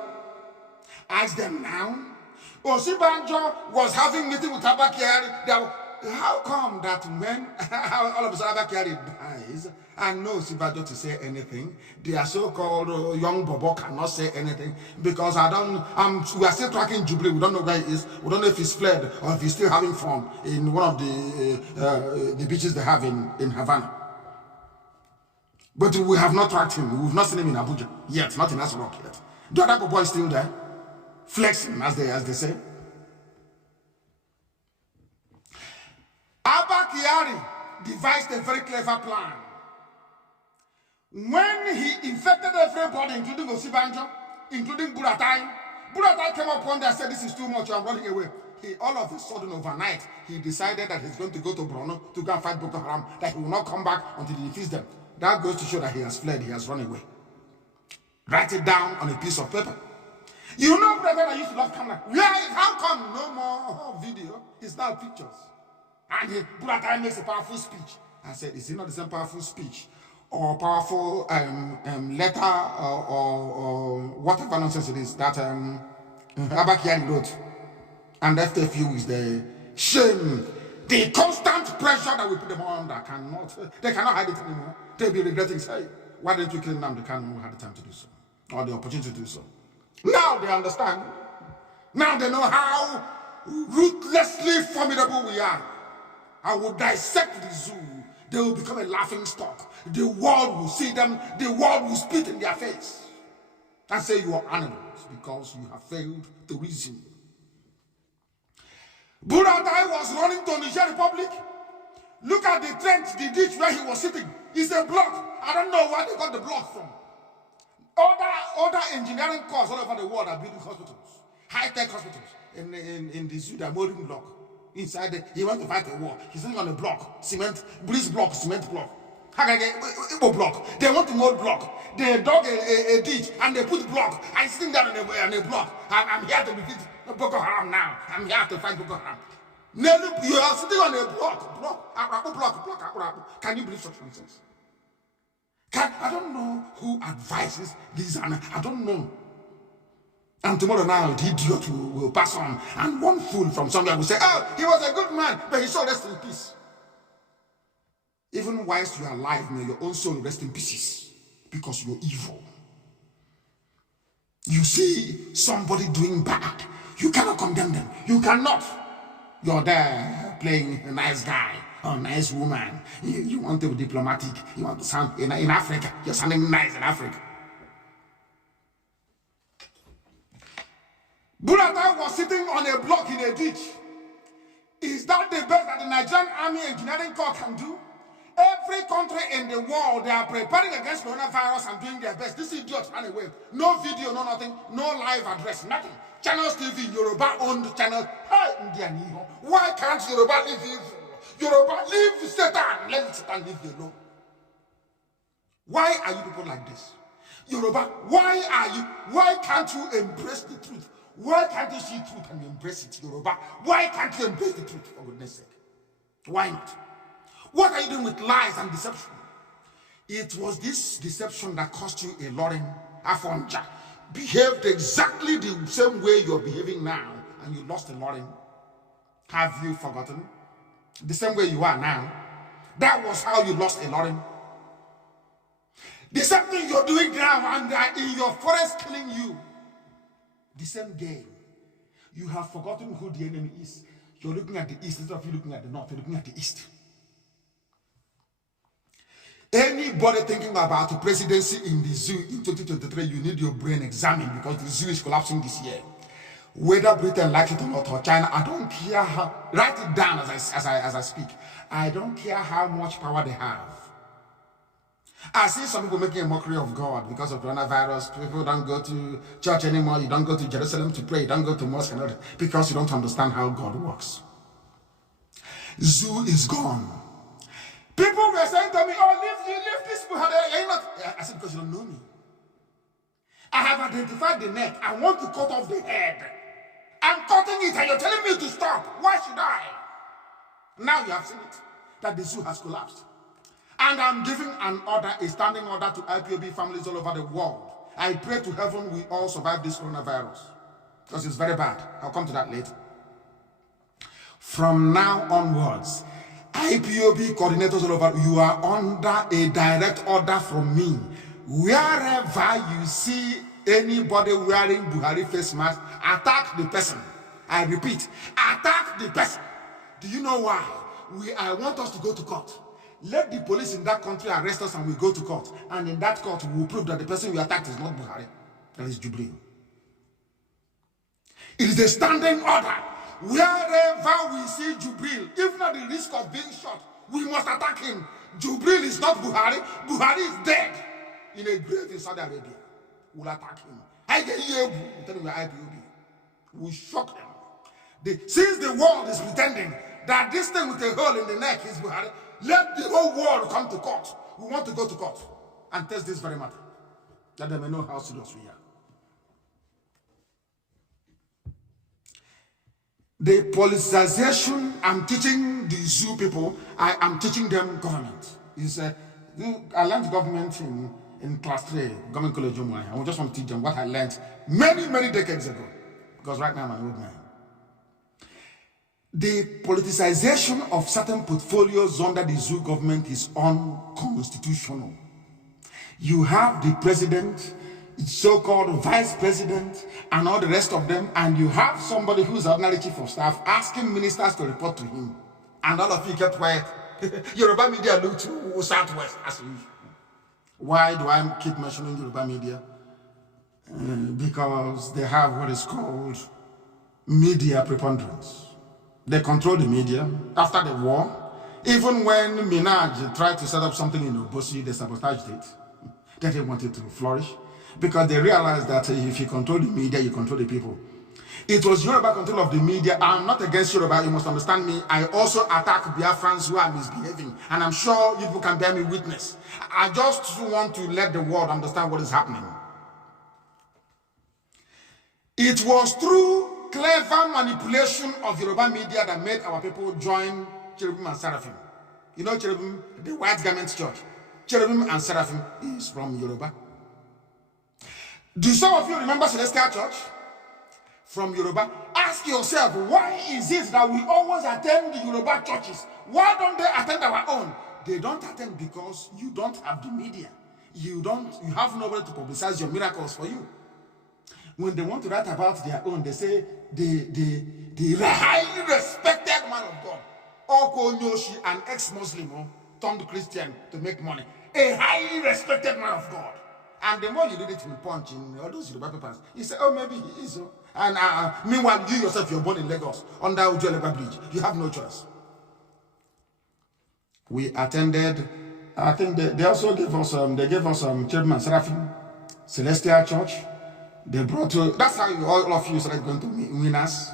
Ask them now. Osibanjo was having meeting with Abba Kiary. How come that when all of a sudden Abba Kiary dies and no Osibanjo to say anything, their so-called young Bobo cannot say anything because we are still tracking Jubilee. We don't know where he is. We don't know if he's fled or if he's still having fun in one of the beaches they have in Havana. But we have not tracked him. We've not seen him in Abuja yet, not in Aso Rock yet. The other boy is still there, flexing as they say. Abba Kiary devised a very clever plan. When he infected everybody, including Osibanjo, including Burutai, Burutai came up one day and said, "This is too much, I'm running away." All of a sudden, overnight, he decided that he's going to go to Bornu to go and fight Boko Haram, that he will not come back until he defeats them. That goes to show that he has fled, he has run away. Write it down on a piece of paper. You know, brother, I used to love camera. How come no more video? It's now pictures. And Burutai makes a powerful speech. I said, is it not the same powerful speech or powerful letter or whatever nonsense it is that Abba Kiary wrote? And after a few weeks, the shame, the constant pressure that we put them under they cannot hide it anymore. They'll be regretting, say, why didn't you kill Nnamdi Kanu who had the time to do so? Or the opportunity to do so. Now they understand. Now they know how ruthlessly formidable we are. I will dissect the zoo. They will become a laughing stock. The world will see them. The world will spit in their face and say you are animals because you have failed to reason. Burutai was running to Niger Republic. Look at the trench, the ditch where he was sitting. It's a block. I don't know where they got the block from. Other engineering corps all over the world are building hospitals, high-tech hospitals. In the zoo, they're building block. Inside, he wants to fight a war. He's sitting on a block, cement block. Block. They want to mold block. They dug a ditch and they put block. I'm sitting down on a block. I'm here to defeat Boko Haram now. I'm here to fight Boko Haram. You are sitting on a block. Can you believe such nonsense? I don't know who advises these, and I don't know. And tomorrow now, the idiot will pass on, and one fool from somewhere will say, "Oh, he was a good man, but he shall rest in peace." Even whilst you are alive, may your own soul rest in pieces, because you're evil. You see somebody doing bad, you cannot condemn them. You cannot. You're there playing a nice guy or a nice woman. You want to be diplomatic. You want to sound in Africa. You're sounding nice in Africa. Burutai was sitting on a block in a ditch. Is that the best that the Nigerian Army Engineering Corps can do? Every country in the world, they are preparing against coronavirus and doing their best. This idiot ran away. No video, no nothing, no live address, nothing. Channels TV, Yoruba-owned channels. Why can't Yoruba leave evil? Yoruba, leave Satan. Let Satan leave you alone. Why are you people like this? Yoruba, why can't you embrace the truth? Why can't you see truth and embrace it, Yoruba? Why can't you embrace the truth, for goodness sake? Why not? What are you doing with lies and deception? It was this deception that cost you a Lauren Afonja. Behaved exactly the same way you're behaving now, and you lost a Lauren. Have you forgotten? The same way you are now. That was how you lost a Lauren. The same thing you're doing now, and in your forest killing you. The same game. You have forgotten who the enemy is. You're looking at the east instead of you looking at the north. You're looking at the east. Anybody thinking about the presidency in the zoo in 2023, you need your brain examined because the zoo is collapsing this year. Whether Britain likes it or not, or China, I don't care how. Write it down as I speak. I don't care how much power they have. I see some people making a mockery of God because of coronavirus. People don't go to church anymore. You don't go to Jerusalem to pray. You don't go to mosque and all that because you don't understand how God works. Zoo is gone. People were saying to me, oh, leave this Buhari. I said, because you don't know me. I have identified the neck. I want to cut off the head. I'm cutting it and you're telling me to stop. Why should I? Now you have seen it, that the zoo has collapsed. And I'm giving an order, a standing order to IPOB families all over the world. I pray to heaven we all survive this coronavirus. Because it's very bad. I'll come to that later. From now onwards, IPOB coordinators all over, you are under a direct order from me. Wherever you see anybody wearing Buhari face mask, attack the person. I repeat, attack the person. Do you know why? I want us to go to court. Let the police in that country arrest us and we go to court. And in that court, we will prove that the person we attacked is not Buhari. That is Jubril. It is a standing order. Wherever we see Jubril, even at the risk of being shot, we must attack him. Jubril is not Buhari. Buhari is dead in a grave in Saudi Arabia. We'll attack him. I get you. Tell me IPOB. We'll shock them. Since the world is pretending that this thing with a hole in the neck is Buhari, let the whole world come to court. We want to go to court and test this very matter. That they may know how serious we are. The politicization, I'm teaching the zoo people, I'm teaching them government. I learned government in class 3, government college. I just want to teach them what I learned many, many decades ago. Because right now I'm an old man. The politicization of certain portfolios under the zoo government is unconstitutional. You have the president, so-called vice president, and all the rest of them, and you have somebody who's ordinary chief of staff asking ministers to report to him. And all of you kept quiet. Yoruba media look to Southwest as usual. Why do I keep mentioning Yoruba media? Because they have what is called media preponderance. They control the media. After the war, even when Minaj tried to set up something in Obosi, they sabotaged it. They didn't want it to flourish because they realized that if you control the media, you control the people. It was Yoruba control of the media. I'm not against Yoruba, you must understand me. I also attack Biafrans who are misbehaving, and I'm sure you people can bear me witness. I just want to let the world understand what is happening. It was through clever manipulation of Yoruba media that made our people join Cherubim and Seraphim. You know Cherubim, the white garment church. Cherubim and Seraphim is from Yoruba. Do some of you remember Celestial Church? From Yoruba. Ask yourself, why is it that we always attend the Yoruba churches? Why don't they attend our own? They don't attend because you don't have the media. You have nobody to publicize your miracles for you. When they want to write about their own, they say the highly respected man of God, Oko Nyoshi, an ex-Muslim, turned Christian to make money. A highly respected man of God. And the more you read it in Punch, in all those Yoruba papers, you say, oh, maybe he is. And meanwhile, you yourself, you're born in Lagos, under Ujolega Bridge. You have no choice. We attended, I think they also gave us, Cherubim and Seraphim, Celestial Church. They brought to, that's how all of you started going to win us,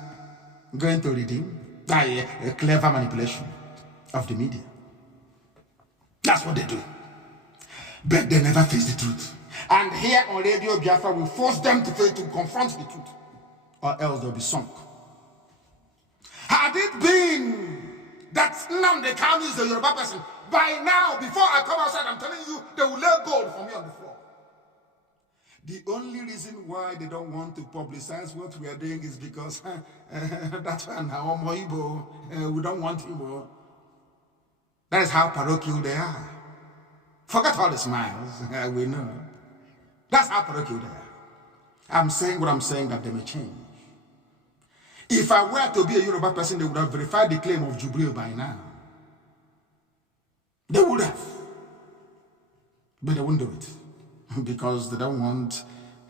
going to redeem. That is a clever manipulation of the media. That's what they do. But they never face the truth. And here on Radio Biafra, we force them to confront the truth, or else they'll be sunk. Had it been that Nnamdi Kanu is the Yoruba person, by now, before I come outside, I'm telling you, they will lay gold for me on the floor. The only reason why they don't want to publicize what we are doing is because that's why now we don't want Igbo. That is how parochial they are. Forget all the smiles, we know. That's how parochial they are. I'm saying what I'm saying, that they may change. If I were to be a Yoruba person, they would have verified the claim of Jubril by now. They would have. But they won't do it. Because they don't want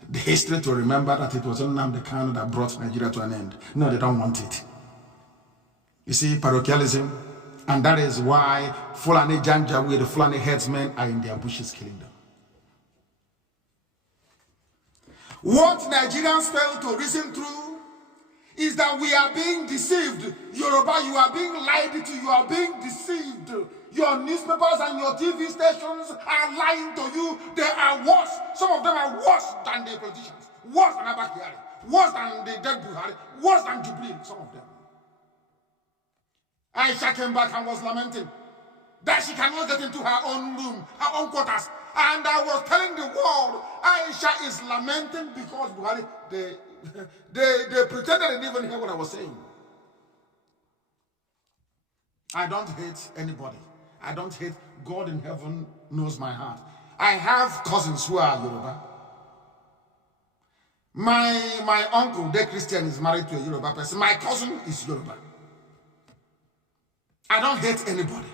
the history to remember that it was Nnamdi Kanu that brought Nigeria to an end. No, they don't want it. You see, parochialism And that is why Fulani Janjaweed, the Fulani headsmen, are in their bushes killing them. What Nigerians fail to reason through is that we are being deceived. Yoruba, you are being lied to, you are being deceived. Your newspapers and your TV stations are lying to you. They are worse. Some of them are worse than the politicians, worse than Abba Kiary, worse than the dead Buhari, worse than Jubilee, some of them. Aisha came back and was lamenting that she cannot get into her own room, her own quarters. And I was telling the world, Aisha is lamenting because Buhari, they pretended they didn't even hear what I was saying. I don't hate anybody. I don't hate. God in heaven knows my heart. I have cousins who are Yoruba. My uncle, the Christian, is married to a Yoruba person. My cousin is Yoruba. I don't hate anybody.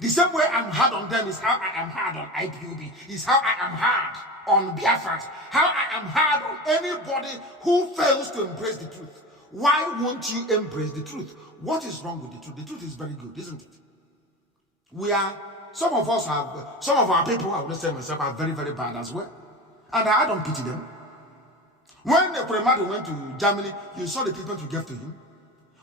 The same way I'm hard on them is how I am hard on IPOB, is how I am hard on Biafrans, how I am hard on anybody who fails to embrace the truth. Why won't you embrace the truth? What is wrong with the truth? The truth is very good, isn't it? Some of our people, I will say myself, are very, very bad as well. And I don't pity them. When the Premado went to Germany, you saw the treatment we gave to him.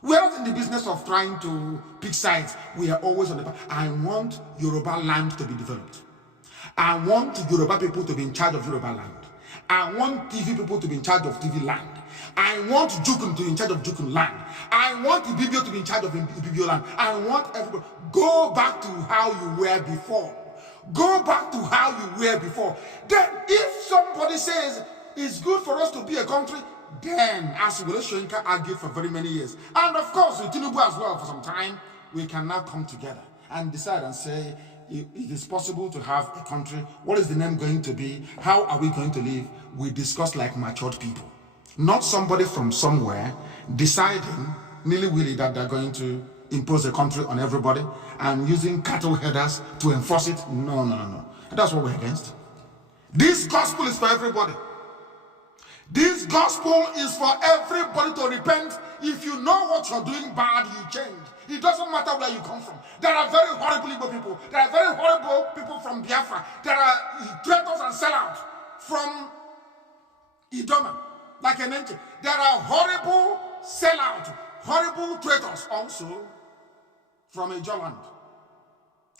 We are not in the business of trying to pick sides. We are always on the path. I want Yoruba land to be developed. I want Yoruba people to be in charge of Yoruba land. I want TV people to be in charge of TV land. I want Jukun to be in charge of Jukun land. I want Ibibio to be in charge of Ibibio land. I want everybody. Go back to how you were before. Go back to how you were before. Then if somebody says it's good for us to be a country, then as Shoyinka argued for very many years, and of course with Tinubu as well for some time, we can now come together and decide and say it is possible to have a country. What is the name going to be? How are we going to live? We discuss like matured people, not somebody from somewhere deciding nilly-willy that they're going to impose a country on everybody and using cattle headers to enforce it. No. That's what we're against. This gospel is for everybody. This gospel is for everybody to repent. If you know what you're doing bad, you change. It doesn't matter where you come from. There are very horrible Igbo people. There are very horrible people from Biafra. There are traitors and sellouts from Idoma, like an angel. There are horrible sellouts, horrible traitors also from Ijoland,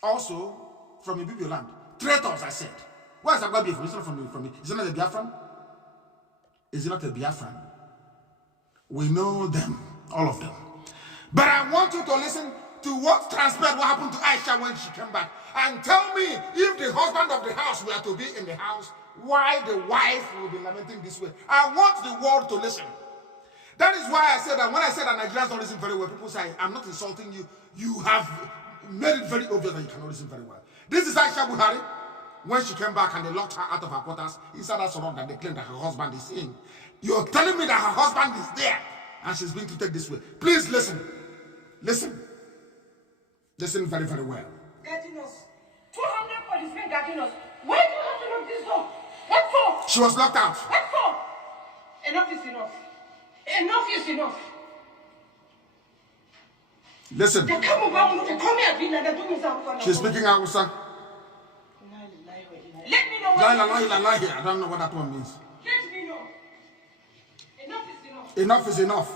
also from Ibibio land. Traitors, I said. Where is that going to be from? It's not from me. Is it not a Biafran? Is it not a Biafran? We know them, all of them. But I want you to listen to what transpired, what happened to Aisha when she came back. And tell me, if the husband of the house were to be in the house, why the wife will be lamenting this way. I want the world to listen. That is why I said that when I said that Nigerians don't listen very well, people say, I'm not insulting you. You have made it very obvious that you cannot listen very well. This is Aisha Buhari. When she came back and they locked her out of her quarters inside Aso Rock, that they claim that her husband is in. You're telling me that her husband is there and she's being treated this way. Please listen. Listen. Listen very, very well. Guarding us. 200 policemen guarding us. Why do you have to lock this door? What for? She was locked out. What for? Enough is enough. Enough is enough. Listen. They come over, they come here, they do me something. She's speaking Hausa. Let me know what I don't know what that one means. Let me know. Enough is enough. Enough is enough.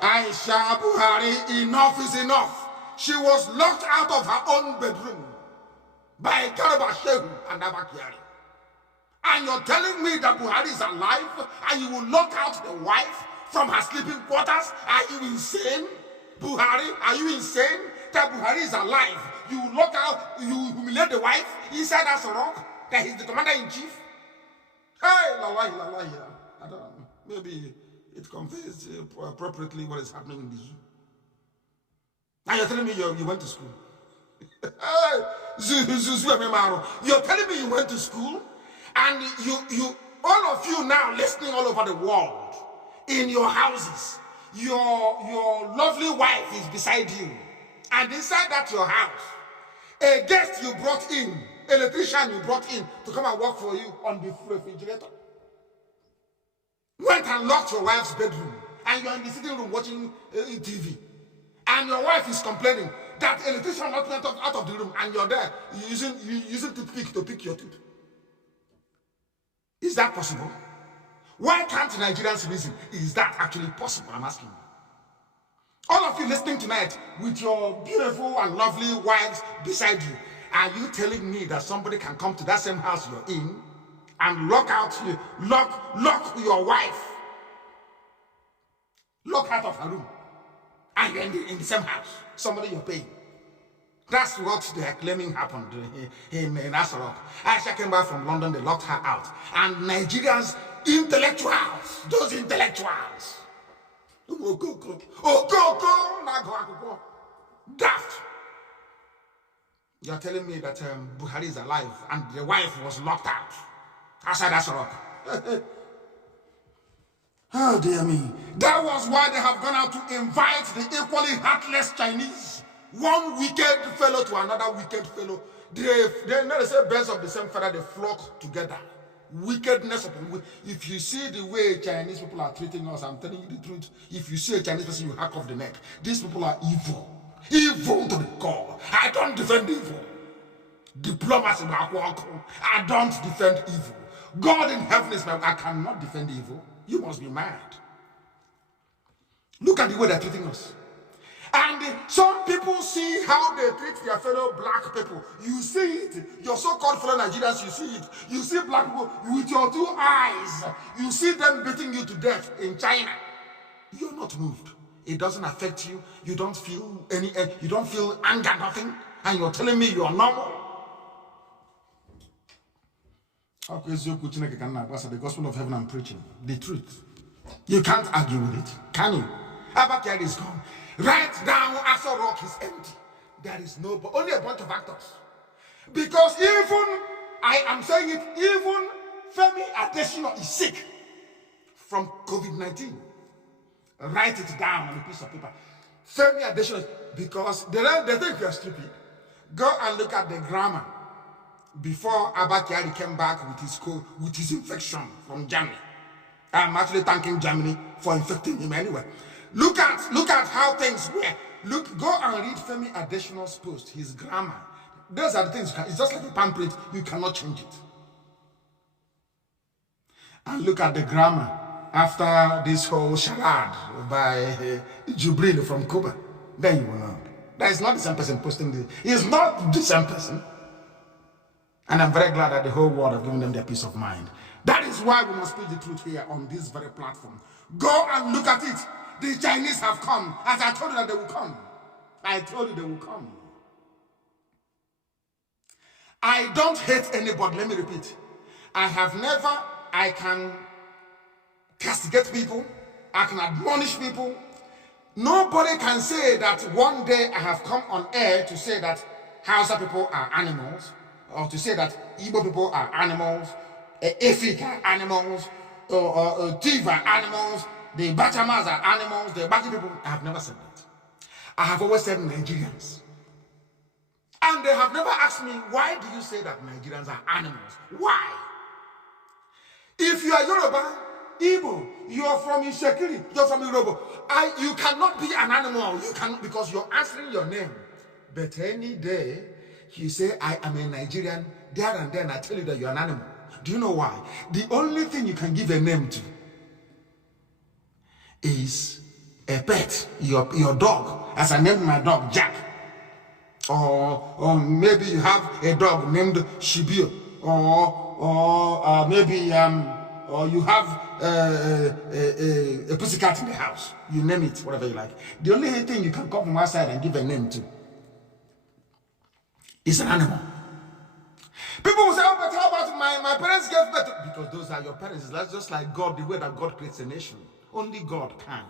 Aisha Buhari, enough is enough. She was locked out of her own bedroom by Garba Shehu and Abba Kiary. And you're telling me that Buhari is alive and you will lock out the wife from her sleeping quarters? Are you insane? Buhari, are you insane? That Buhari is alive. You lock out, you humiliate the wife inside Aso Rock, that he's the commander-in-chief. Hey, I don't know. Maybe it conveys appropriately what is happening in the zoo. Now you're telling me you went to school. You're telling me you went to school, and you all of you now listening all over the world, in your houses, your lovely wife is beside you, and inside that your house, a guest you brought in, electrician you brought in to come and work for you on the refrigerator, went and locked your wife's bedroom, and you're in the sitting room watching TV, and your wife is complaining that electrician not went out of the room, and you're there using toothpick to pick your tooth. Is that possible? Why can't Nigerians reason? Is that actually possible? I'm asking you. All of you listening tonight with your beautiful and lovely wives beside you, are you telling me that somebody can come to that same house you're in and lock your wife, lock out of her room, and you're in the same house, somebody you're paying? That's what they are claiming happened in Aso Rock. Aisha came back from London, they locked her out. And Nigerians, intellectuals, those intellectuals, daft. You're telling me that Buhari is alive and the wife was locked out outside Aso Rock. Oh dear me. That was why they have gone out to invite the equally heartless Chinese. One wicked fellow to another wicked fellow. They say birds of the same feather, they flock together. Wickedness upon. If you see the way Chinese people are treating us, I'm telling you the truth. If you see a Chinese person, you hack off the neck. These people are evil. Evil to the core. I don't defend evil. Diplomacy, I don't defend evil. God in heaven is my, I cannot defend evil. You must be mad. Look at the way they're treating us. And some people see how they treat their fellow black people. You see it. Your so-called fellow Nigerians, you see it. You see black people with your two eyes. You see them beating you to death in China. You're not moved. It doesn't affect you. You don't feel you don't feel anger, nothing. And you're telling me you're normal. The gospel of heaven I'm preaching. The truth. You can't argue with it. Can you? Abba Kiary is gone. Right now, Aso Rock is empty. There is only a bunch of actors. Because even, I am saying it, even Femi Adesina is sick from COVID-19. Write it down on a piece of paper. Femi Adesina, because they think you're stupid. Go and look at the grammar before Abba Kiary came back with his infection from Germany. I'm actually thanking Germany for infecting him anyway. Look at how things were. Go and read Femi Adesina's post, his grammar. Those are the things. It's just like a pamphlet. You cannot change it. And look at the grammar after this whole charade by Jubril from Cuba. Then you will know. That is not the same person posting this. It's not the same person. And I'm very glad that the whole world have given them their peace of mind. That is why we must speak the truth here on this very platform. Go and look at it. The Chinese have come. As I told you that they will come. I told you they will come. I don't hate anybody. Let me repeat. I can castigate people. I can admonish people. Nobody can say that one day I have come on air to say that Hausa people are animals, or to say that Igbo people are animals, Efik are animals, or Tiv are animals, the Bachamas are animals, the Baki people. I have never said that. I have always said Nigerians. And they have never asked me, why do you say that Nigerians are animals? Why? If you are Yoruba, Igbo, you are from Ishekiri, you are from Yoruba, you cannot be an animal. You cannot, because you're answering your name. But any day, you say, I am a Nigerian, there and then I tell you that you're an animal. Do you know why? The only thing you can give a name to is a pet, your dog. As I named my dog Jack. Or maybe you have a dog named Shibio. Or maybe or you have a pussycat in the house. You name it, whatever you like. The only thing you can come from outside and give a name to is an animal. People will say, oh, but how about my parents gave birth? Because those are your parents. That's just like God, the way that God creates a nation. Only God can.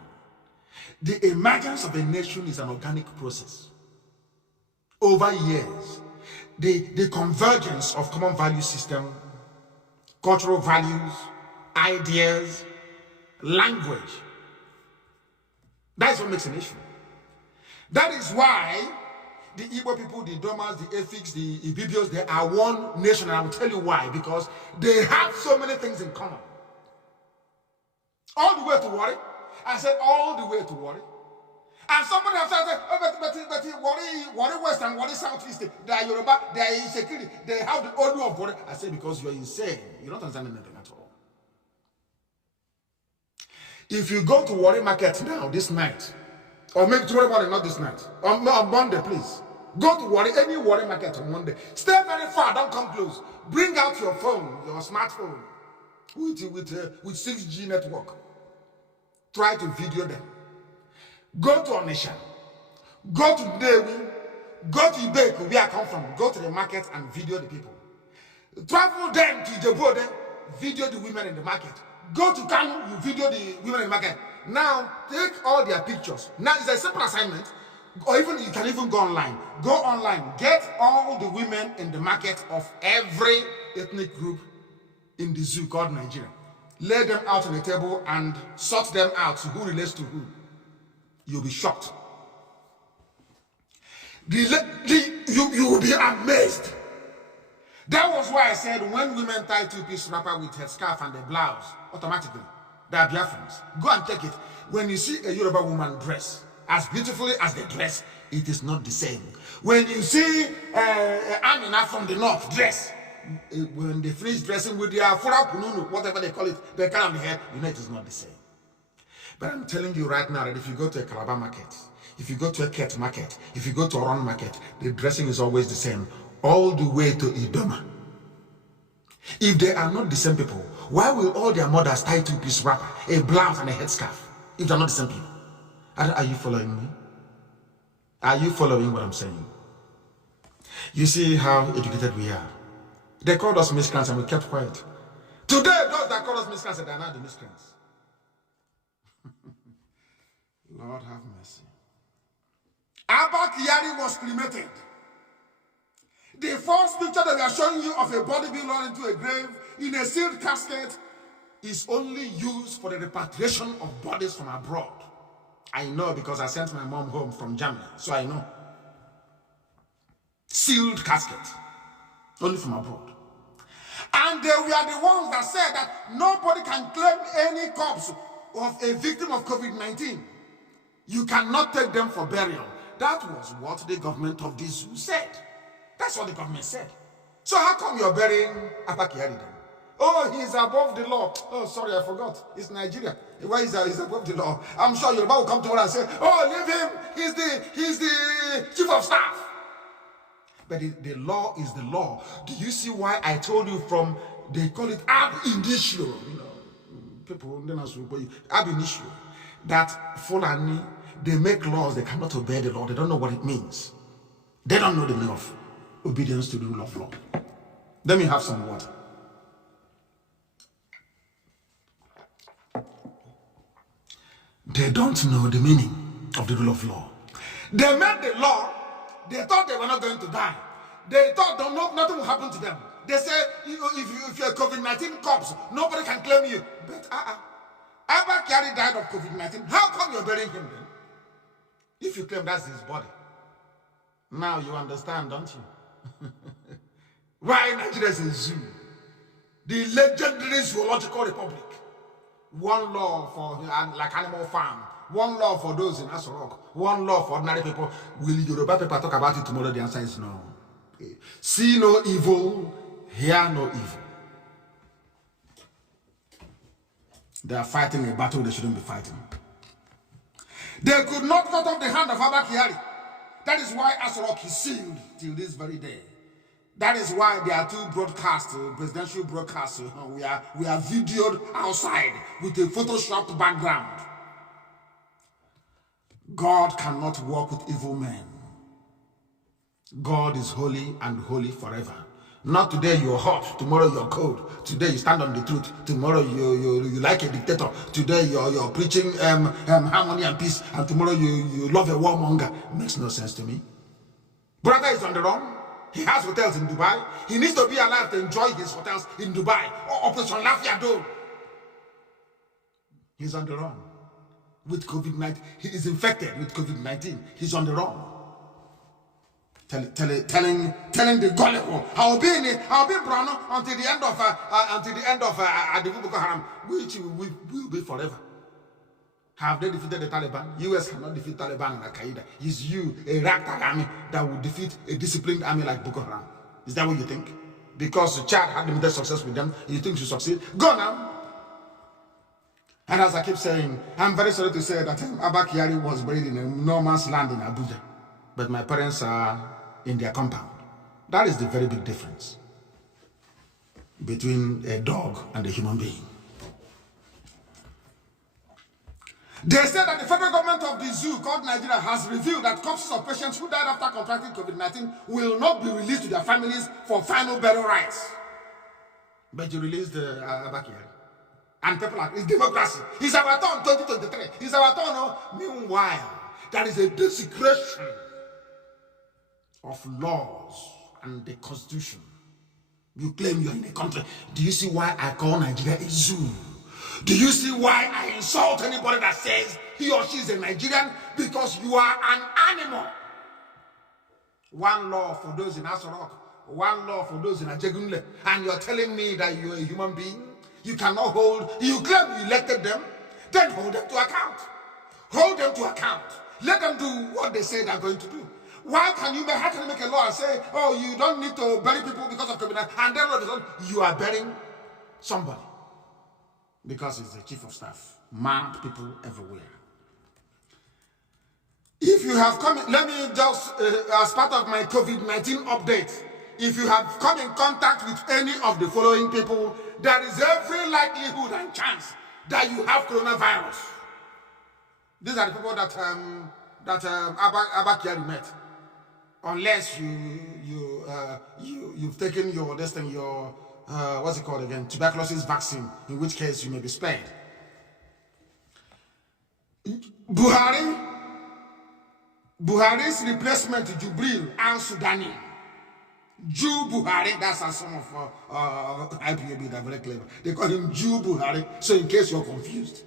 The emergence of a nation is an organic process. Over years, the convergence of common value system, cultural values, ideas, language. That is what makes a nation. That is why the Igbo people, the Domas, the Efiks, the Ibibios, they are one nation. And I will tell you why. Because they have so many things in common. All the way to Warri. I said all the way to Warri. And somebody has said, oh, but worry West and worry Southeast, they are Yoruba, they are insecurity, they have the odor of worry. I say, because you're insane. You don't understand anything at all. If you go to Warri Market now, this night, or maybe tomorrow morning, not this night, on Monday, please, go to Warri, any Warri Market on Monday. Stay very far, don't come close. Bring out your phone, your smartphone, with 6G network. Try to video them. Go to Onisha, go to Dewi, go to Ibeku, where I come from, go to the market and video the people. Travel them to Ijebu, video the women in the market. Go to Kanu, you video the women in the market. Now, take all their pictures. Now, it's a simple assignment, or even you can even go online. Go online, get all the women in the market of every ethnic group in the zoo called Nigeria. Lay them out on the table and sort them out to who relates to who. You'll be shocked. You will be amazed. That was why I said when women tie two-piece wrapper with her scarf and the blouse, automatically, they are Biafrans. Go and take it. When you see a Yoruba woman dress, as beautifully as they dress, it is not the same. When you see Amina from the north dress, when they finish dressing with their fura pununu, whatever they call it, they kind of the hair, you know it is not the same. But I'm telling you right now that if you go to a Calabar market, if you go to a Ket market, if you go to a Oron market, the dressing is always the same, all the way to Idoma. If they are not the same people, why will all their mothers tie two-piece wrapper, a blouse and a headscarf, if they're not the same people? Are you following me? Are you following what I'm saying? You see how educated we are. They called us miscreants and we kept quiet. Today, those that call us miscreants, they are not the miscreants. Lord have mercy. Abba Kiary was cremated. The first picture that we are showing you of a body being lowered into a grave in a sealed casket is only used for the repatriation of bodies from abroad. I know because I sent my mom home from Germany, so I know. Sealed casket, only from abroad. And they were the ones that said that nobody can claim any corpse of a victim of COVID-19. You cannot take them for burial. That was what the government of this zoo said. That's what the government said. So how come you're burying Abba Kiary then? Oh, he's above the law. Oh, sorry, I forgot. It's Nigeria. Why is he's above the law? I'm sure Yoruba will come tomorrow and say, oh, leave him. He's the chief of staff. But the law is the law. Do you see why I told you from, they call it ab initio, you know, people, ab initio, that Fulani, they make laws, they cannot obey the law, they don't know what it means. They don't know the meaning of obedience to the rule of law. Let me have some water. They don't know the meaning of the rule of law. They made the law, they thought they were not going to die. They thought nothing will happen to them. They say, if you're a COVID-19 corpse, nobody can claim you. But Abba Kiary died of COVID-19. How come you're burying him then? If you claim that's his body. Now you understand, don't you? Why Nigeria is a zoo? The legendary zoological republic. One law for like animal farm. One law for those in Aso Rock. One law for ordinary people. Will Yoruba people talk about it tomorrow? The answer is no. See no evil, hear no evil. They are fighting a battle they shouldn't be fighting. They could not cut off the hand of Abba Kiary. That is why Aso Rock is sealed till this very day. That is why there are two broadcasts, presidential broadcasts. We are videoed outside with a photoshopped background. God cannot work with evil men. God is holy and holy forever. Not today you're hot, tomorrow you're cold. Today you stand on the truth, tomorrow you like a dictator. Today you're preaching harmony and peace, and tomorrow you love a warmonger. Makes no sense to me. Brother is on the run. He has hotels in Dubai. He needs to be alive to enjoy his hotels in Dubai. Operation Lafia Dome. He's on the run with COVID-19. He is infected with COVID-19. He's on the run. Telling the gullible, I'll be Bornu until the end of Boko Haram, which will be forever. Have they defeated the Taliban? US cannot defeat Taliban and Al-Qaeda. It's you, a ragtag army, that will defeat a disciplined army like Boko Haram. Is that what you think? Because Chad had limited success with them, you think you succeed? Go now! And as I keep saying, I'm very sorry to say that Abba Kiary was buried in a no man's land in Abuja. But my parents are in their compound. That is the very big difference between a dog and a human being. They said that the federal government of the zoo called Nigeria has revealed that corpses of patients who died after contracting COVID-19 will not be released to their families for final burial rites. But you released Abba Kiary. And people are, it's democracy. It's our turn, 2023. It's our turn. No? Meanwhile, there is a desecration of laws and the constitution. You claim you're in a country. Do you see why I call Nigeria a zoo? Do you see why I insult anybody that says he or she is a Nigerian? Because you are an animal. One law for those in Aso Rock, one law for those in Ajegunle, and you're telling me that you're a human being? You cannot hold, you claim you elected them, then hold them to account. Hold them to account. Let them do what they say they're going to do. How can you make a law and say, oh, you don't need to bury people because of COVID-19, and then all of a sudden you are burying somebody? Because it's the chief of staff. Mad people everywhere. If you have come, let me just, as part of my COVID-19 update, if you have come in contact with any of the following people, there is every likelihood and chance that you have coronavirus. These are the people that Abba Kiary met. Unless you've taken your what's it called again? Tuberculosis vaccine, in which case you may be spared. Buhari's replacement to Jubril al-Sudani. Jew Buhari, that's how some of IPOB that are very clever. They call him Jew Buhari, so in case you're confused.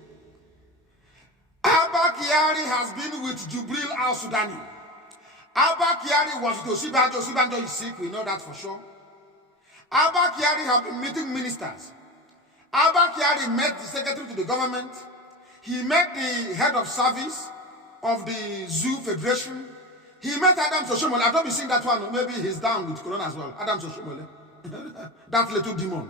Abba Kiary has been with Jubril al-Sudani. Abba Kiary was with Osibanjo. Osibanjo is sick, we know that for sure. Abba Kiary have been meeting ministers. Abba Kiary met the secretary to the government. He met the head of service of the Zoo Federation. He met Adam Soshomole. I've not been seeing that one. Maybe he's down with Corona as well. Adam Soshomole. That little demon.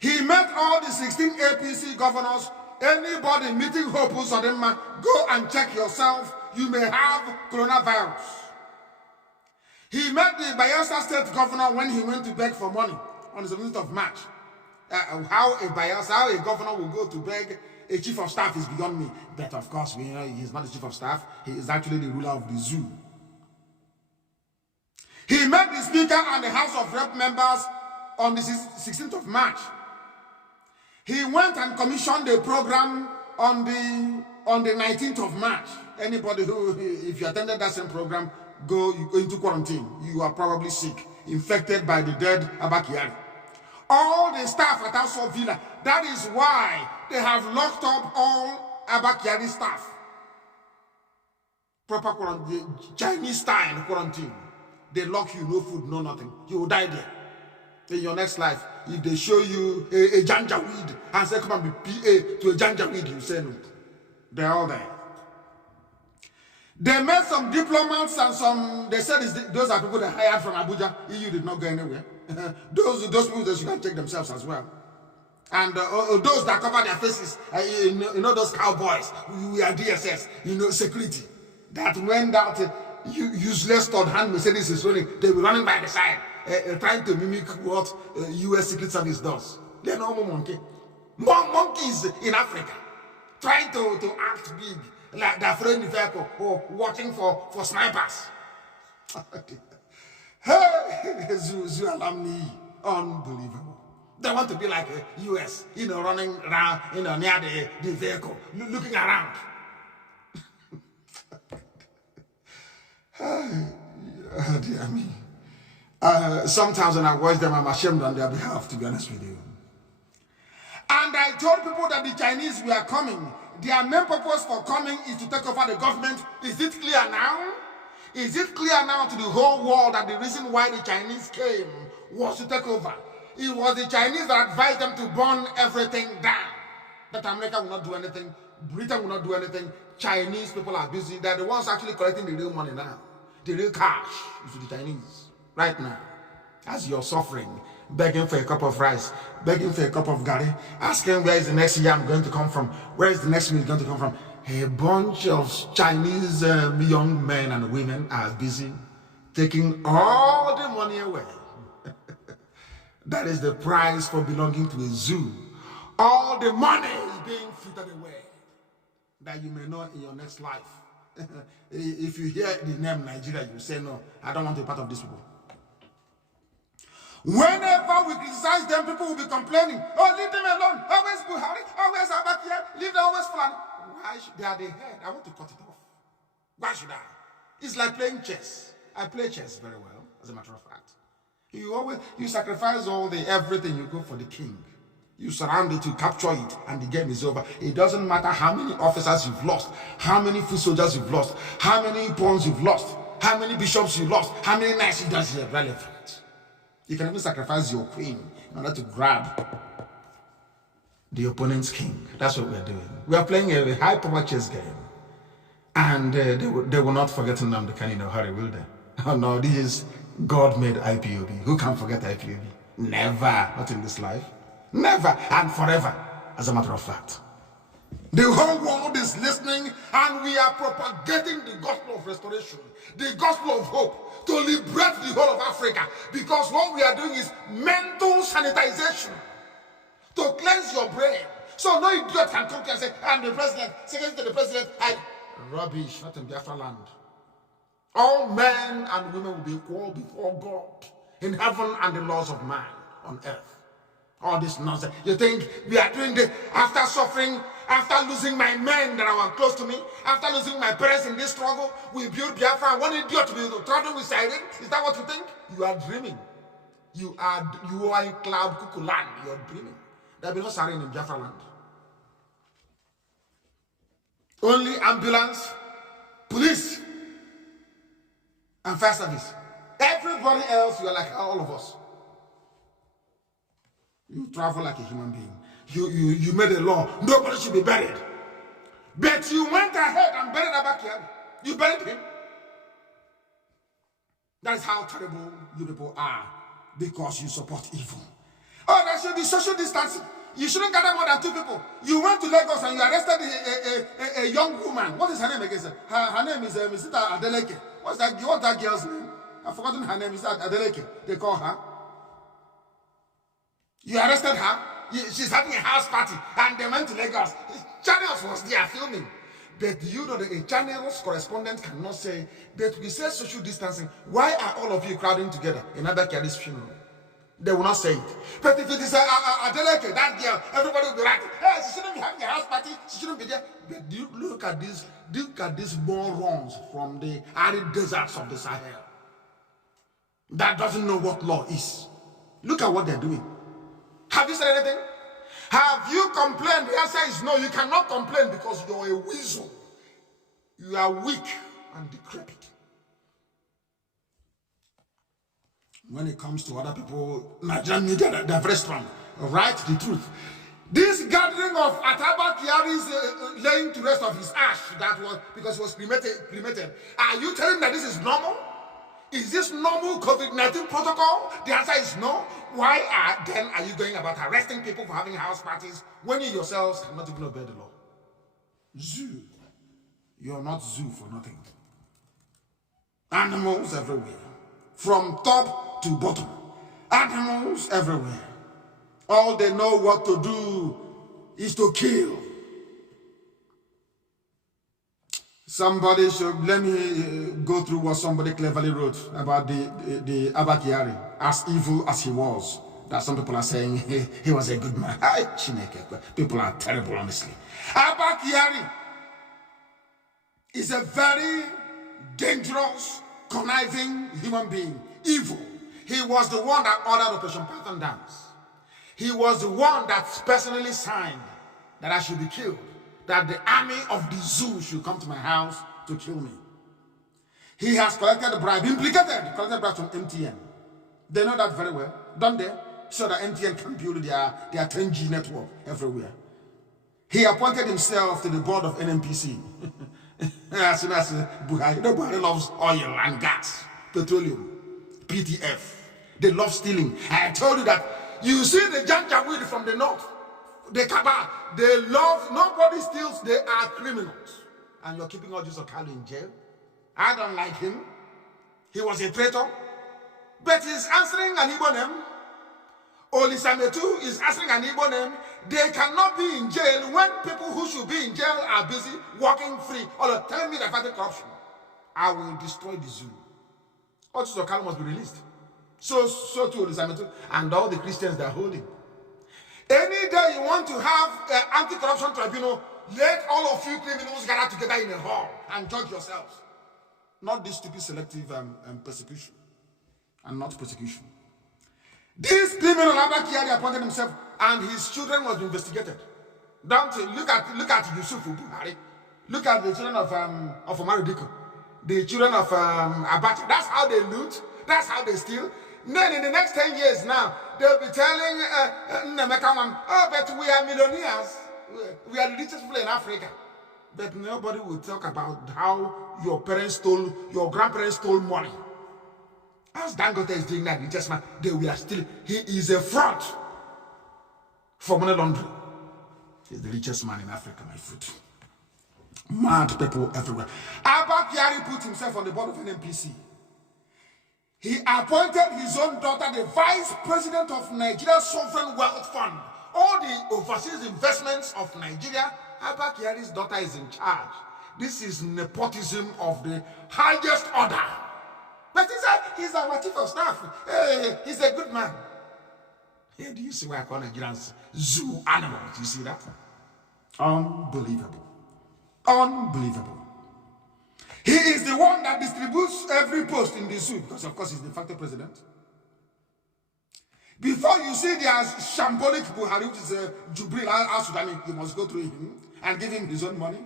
He met all the 16 APC governors. Anybody meeting Hope Uzodinma, go and check yourself. You may have coronavirus. He met the Bayelsa State governor when he went to beg for money on the 17th of March. How a governor will go to beg a chief of staff is beyond me. But of course, we know he's not the chief of staff. He is actually the ruler of the zoo. He met the speaker and the House of Rep members on the 16th of March. He went and commissioned a program on the 19th of March. Anybody who, if you attended that same program, you go into quarantine. You are probably sick, infected by the dead Abba Kiary. All the staff at Aso Villa, that is why they have locked up all Abba Kiary staff. Proper quarantine, Chinese style quarantine. They lock you, no food, no nothing. You will die there. In your next life, if they show you a janjaweed and say, come and be PA to a janjaweed, you say no. They're all there. They met some diplomats and some, they said those are people that hired from Abuja. EU did not go anywhere. those people that you can check themselves as well. And those that cover their faces, you know those cowboys, we are DSS, security. That when that useless third hand Mercedes is running, they'll be running by the side, trying to mimic what US Secret Service does. They're no more monkey. More monkeys in Africa, trying to act big, like they're throwing the vehicle or watching for snipers. Hey, Zoo alumni, unbelievable. They want to be like a US, running around, near the vehicle, looking around. Dear me. Sometimes when I watch them, I'm ashamed on their behalf, to be honest with you. And I told people that the Chinese were coming. Their main purpose for coming is to take over the government. Is it clear now? Is it clear now to the whole world that the reason why the Chinese came was to take over? It was the Chinese that advised them to burn everything down. that America will not do anything, Britain will not do anything, Chinese people are busy. They're the ones actually collecting the real money now. The real cash is to the Chinese right now. As you're suffering, begging for a cup of rice, begging for a cup of gari, asking where is the next yam going to come from, where is the next meal going to come from. A bunch of Chinese young men and women are busy taking all the money away. That is the price for belonging to a zoo. All the money is being frittered away that you may know in your next life. If you hear the name Nigeria, you say, no, I don't want to be part of these people. Whenever we criticize them, people will be complaining, oh, leave them alone. Always Buhari, always Abba Kiary, leave them always flan. Why should they are the head? I want to cut it off. Why should I? It's like playing chess. I play chess very well, as a matter of fact. You sacrifice all the everything, you go for the king. You surround it, you capture it, and the game is over. It doesn't matter how many officers you've lost, how many foot soldiers you've lost, how many pawns you've lost, how many bishops you've lost, how many knights you've lost. It's irrelevant. You can even sacrifice your queen in order to grab the opponent's king. That's what we're doing. We are playing a high-power chess game. And they will not forget Nnamdi Kanu in a hurry, will they? Oh no, this is God-made IPOB. Who can forget IPOB? Never. Not in this life. Never and forever, as a matter of fact. The whole world is listening, and we are propagating the gospel of restoration, the gospel of hope, to liberate the whole of Africa, because what we are doing is mental sanitization, to cleanse your brain. So no idiot can come to you and say, I'm the president, second to the president. Rubbish, not in Biafra land. All men and women will be equal before God in heaven and the laws of man on earth. All this nonsense. You think we are doing this after suffering, after losing my men that are close to me, after losing my parents in this struggle, we build Biafra and one idiot to be traveling with siren? Is that what you think? You are dreaming. You are in cloud cuckoo land. You are dreaming. There will be no siren in Biafra land. Only ambulance, police, and fire service. Everybody else, you are like all of us. You travel like a human being. You made a law. Nobody should be buried. But you went ahead and buried Abba Kiary. You buried him. That is how terrible you people are, because you support evil. Oh, there should be social distancing. You shouldn't gather more than 2 people. You went to Lagos and you arrested a young woman. What is her name again, sir? Her name is Mr. Adeleke. What's that girl's name? I've forgotten her name. Is that Adeleke? They call her. You arrested her. She's having a house party and they went to Lagos. Channels was there filming. But you know that a channels correspondent cannot say, but we say social distancing. Why are all of you crowding together in Abba Kiary's funeral? They will not say it. But if it is Adeleke, that girl, everybody will be right. Hey, she shouldn't be having a house party. She shouldn't be there. But you look at these morons from the arid deserts of the Sahel that doesn't know what law is. Look at what they're doing. Have you said anything? Have you complained? The answer is no. You cannot complain because you're a weasel. You are weak and decrepit. When it comes to other people, Nigerian media, they're very strong. Write the truth. This gathering of Abba Kiary's laying to rest of his ash, that was because he was cremated. Are you telling that this is normal? Is this normal COVID-19 protocol? The answer is no. Why then are you going about arresting people for having house parties when you yourselves cannot even obey the law? Zoo. You're not zoo for nothing. Animals everywhere. From top to bottom. Animals everywhere. All they know what to do is to kill. Somebody should, let me go through what somebody cleverly wrote about the Abba Kiary, as evil as he was. That some people are saying he was a good man. People are terrible, honestly. Abba Kiary is a very dangerous, conniving human being. Evil. He was the one that ordered Operation Python Dance. He was the one that personally signed that I should be killed. That the army of the zoo should come to my house to kill me. He has collected the bribe, collected bribe from MTN. They know that very well, don't they? So that MTN can build their 10G network everywhere. He appointed himself to the board of NNPC. As soon as Buhari, Buhari loves oil and gas, petroleum, PTF. They love stealing. I told you that. You see the Janjaweed from the north, the Kaba, they love, nobody steals, they are criminals. And you're keeping all this Okalu in jail. I don't like him. He was a traitor. But he's answering an Igbo name. Olisametu is answering an Igbo name. They cannot be in jail when people who should be in jail are busy walking free. Or telling me they're fighting corruption. I will destroy the zoo. All this Okalu must be released. So too Olisametu and all the Christians they're holding. Any day you want to have an anti-corruption tribunal, let all of you criminals gather together in a hall and judge yourselves. Not this stupid selective persecution and not persecution. This criminal Abba Kiary appointed himself and his children was investigated. Look at Yusuf Buhari. Look at the children of Omar Diko. The children of Abacha. That's how they loot. That's how they steal. Then in the next 10 years now, they'll be telling oh, but we are millionaires. We are the richest people in Africa. But nobody will talk about how your grandparents stole money. As Dangote is doing that, richest man, he is a fraud for money laundering. He's the richest man in Africa, my fruit. Mad people everywhere. Abba Kiary put himself on the board of NNPC. He appointed his own daughter the vice president of Nigeria's Sovereign Wealth Fund. All the overseas investments of Nigeria, Abba Kiary's daughter is in charge. This is nepotism of the highest order. But he's our chief of staff. Hey, he's a good man. Hey, do you see why I call Nigerians zoo animals? You see that? Unbelievable. Unbelievable. He is the one that distributes every post in the zoo because, of course, he's the de facto president. Before you see there's shambolic Buhari, which is Jubril al-Sudani, you must go through him and give him his own money.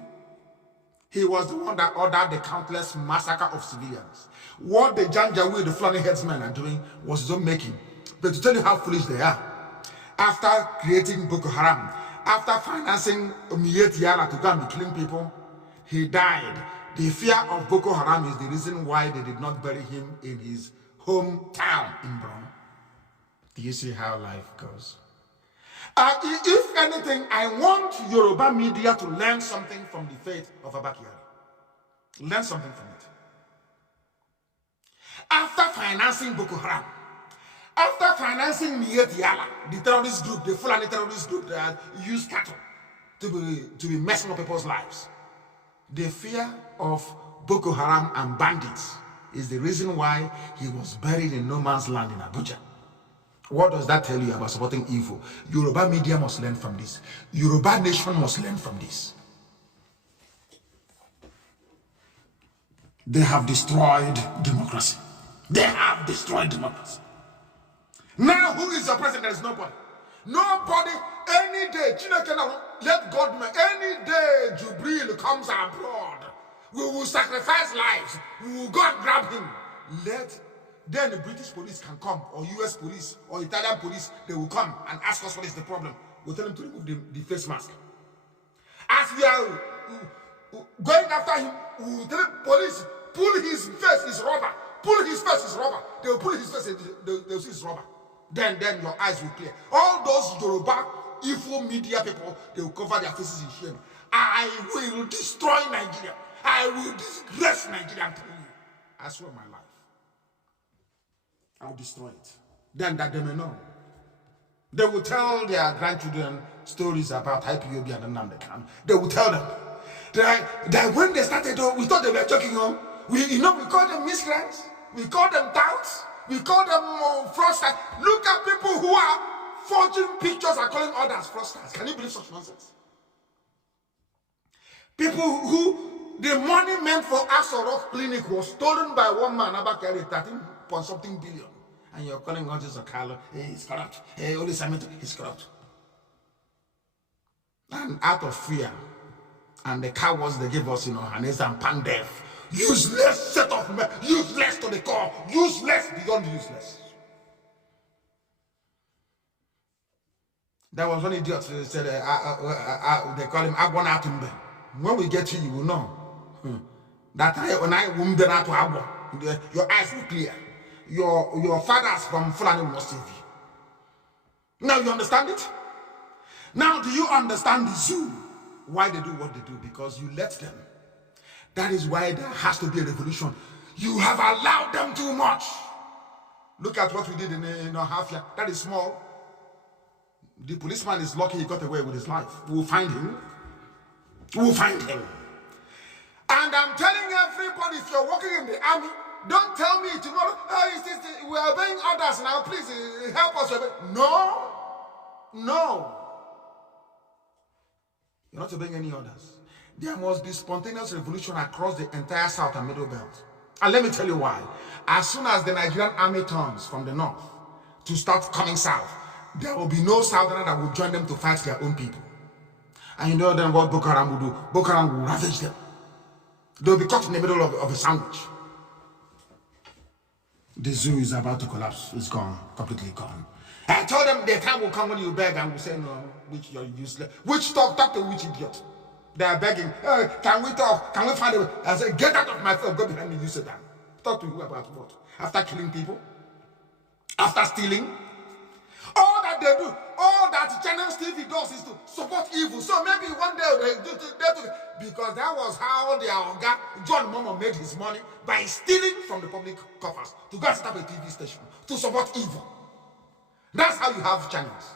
He was the one that ordered the countless massacre of civilians. What the Janjaweed, the Fulani headsmen are doing was his own making. But to tell you how foolish they are, after creating Boko Haram, after financing Umiyet to go and be killing people, he died. The fear of Boko Haram is the reason why they did not bury him in his hometown in Bornu. Do you see how life goes? If anything, I want Yoruba media to learn something from the faith of Abba Kiary. Learn something from it. After financing Boko Haram, after financing Umiyet, the terrorist group, the Fulani terrorist group that use cattle to be messing up people's lives, the fear of Boko Haram and bandits is the reason why he was buried in no man's land in Abuja. What does that tell you about supporting evil? Yoruba media must learn from this. Yoruba nation must learn from this. They have destroyed democracy. They have destroyed democracy. Now who is the president? There is nobody. Nobody, any day, let God, any day Jubril comes abroad, we will sacrifice lives, we will go and grab him. Then the British police can come, or US police, or Italian police, they will come and ask us what is the problem. We'll tell them to remove the face mask. As we are going after him, we will tell the police, pull his face, his rubber. Pull his face, his rubber. They will pull his face, they'll see his rubber. Then your eyes will clear. All those Yoruba evil media people, they will cover their faces in shame. I will destroy Nigeria. I will disgrace Nigeria. I'm telling you. I swear my life. I'll destroy it. Then that they may know. They will tell their grandchildren stories about IPOB and Nnamdi Kanu. They will tell them that when they started, we thought they were joking. We call them miscreants. We call them touts. We call them fraudsters. Look at people who are forging pictures and calling others fraudsters. Can you believe such nonsense? People who the money meant for Aso Rock clinic was stolen by one man, Abba Kiary, 13.something billion. And you're calling all this a Carlo, hey, he's corrupt. Hey, Oli Samit, he's corrupt. And out of fear, and the cowards they give us, Hanesa and Pandev, useless set of men, useless to the core, useless beyond useless. There was one idiot who said, they call him Agwanatumbe. When we get to you, you will know. That when I wounded out to Agwa, your eyes will clear. Your fathers from Fulani will not save you. Now you understand it? Now do you understand the zoo? Why they do what they do? Because you let them. That is why there has to be a revolution. You have allowed them too much. Look at what we did in Hafia. That is small. The policeman is lucky he got away with his life. We will find him. We will find him. And I'm telling everybody, if you're working in the army, don't tell me tomorrow, we are obeying orders now, please help us. No. No. You're not obeying any orders. There must be spontaneous revolution across the entire South and Middle Belt. And let me tell you why. As soon as the Nigerian army turns from the north to start coming south, there will be no southerner that will join them to fight their own people. And you know then what Boko Haram will do? Boko Haram will ravage them. They'll be caught in the middle of a sandwich. The zoo is about to collapse. It's gone, completely gone. I told them the time will come when you beg and will say no, which you're useless. Which talk to which idiot? They are begging, can we talk? Can we find a way? I said, get out of my face, go behind me, you sit down. Talk to you about what? After killing people? After stealing? All that they do, all that Channel TV does is to support evil. So maybe one day they do because that was how their Oga, John Momo, made his money, by stealing from the public coffers to go and set up a TV station to support evil. That's how you have channels.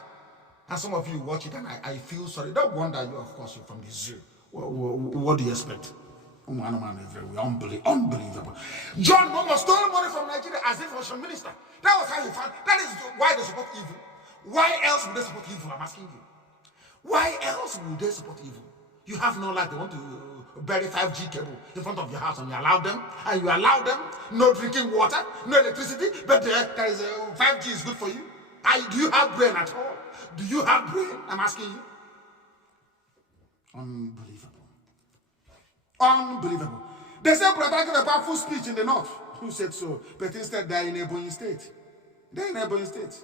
And some of you watch it and I feel sorry. Don't wonder you, of course, you're from the zoo. What do you expect? Unbelievable. John Momo stole money from Nigeria as information minister. That was how you found. That is why they support evil. Why else would they support evil? I'm asking you. Why else would they support evil? You have no light. They want to bury 5G cable in front of your house and you allow them. And you allow them no drinking water, no electricity. But there is 5G is good for you. Do you have brain at all? Do you have brain? I'm asking you. Unbelievable. Unbelievable. They say Burutai gave a powerful speech in the north. Who said so? But instead they're in Ebonyi State. They're in Ebonyi State.